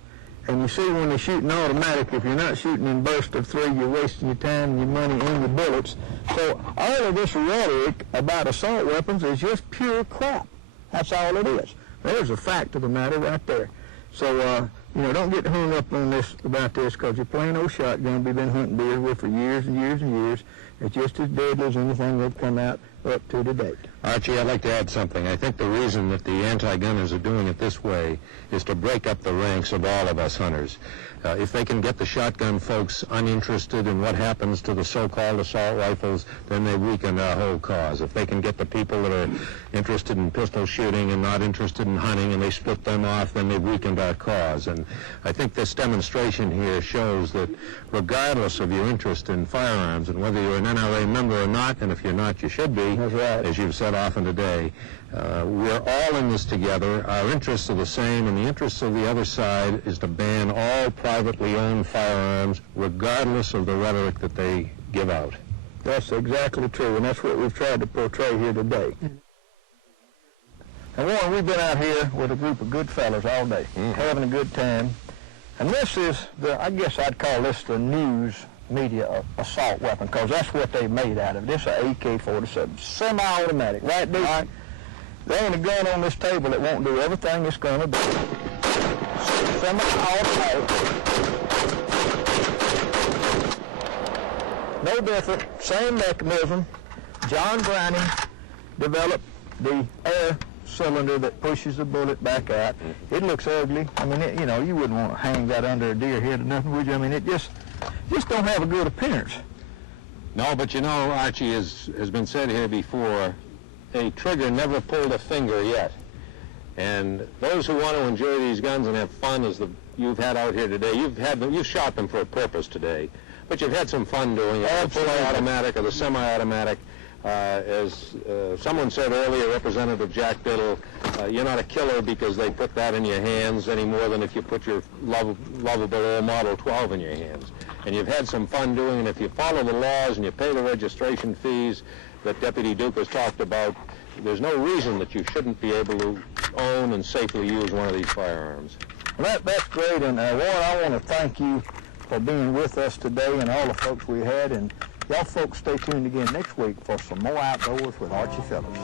And you see when they're shooting automatic, if you're not shooting in bursts of 3, you're wasting your time and your money and your bullets. So all of this rhetoric about assault weapons is just pure crap. That's all it is. There's a fact of the matter right there. So, don't get hung up on this about this, because your plain old shotgun we've been hunting deer with for years and years and years. It's just as deadly as anything that's come out up to date. Archie, I'd like to add something. I think the reason that the anti-gunners are doing it this way is to break up the ranks of all of us hunters. If they can get the shotgun folks uninterested in what happens to the so-called assault rifles, then they weaken our whole cause. If they can get the people that are interested in pistol shooting and not interested in hunting, and they split them off, then they've weakened our cause. And I think this demonstration here shows that regardless of your interest in firearms and whether you're an NRA member or not, and if you're not, you should be, That's right. as you've said often today, we're all in this together. Our interests are the same, and the interests of the other side is to ban all privately owned firearms, regardless of the rhetoric that they give out. That's exactly true, and that's what we've tried to portray here today. And Warren, we've been out here with a group of good fellas all day, having a good time. And this is I guess I'd call this the news media assault weapon, because that's what they made out of. This is an AK-47, semi-automatic, right, dude? Right. There ain't a gun on this table that won't do everything it's going to do. Semi-automatic. No different, same mechanism. John Browning developed the air cylinder that pushes the bullet back out. It looks ugly. I mean, you know, you wouldn't want to hang that under a deer head or nothing, would you? I mean, it just don't have a good appearance. No, but you know, Archie, has been said here before, a trigger never pulled a finger yet. And those who want to enjoy these guns and have fun, as you've had out here today, you've shot them for a purpose today, but you've had some fun doing it. The fully automatic or the semi-automatic. As someone said earlier, Representative Jack Biddle, you're not a killer because they put that in your hands any more than if you put your lovable old Model 12 in your hands. And you've had some fun doing it. If you follow the laws and you pay the registration fees that Deputy Duke has talked about, there's no reason that you shouldn't be able to own and safely use one of these firearms. Well, that's great. And Warren, I want to thank you for being with us today and all the folks we had. And y'all folks stay tuned again next week for some more Outdoors with Archie Phillips.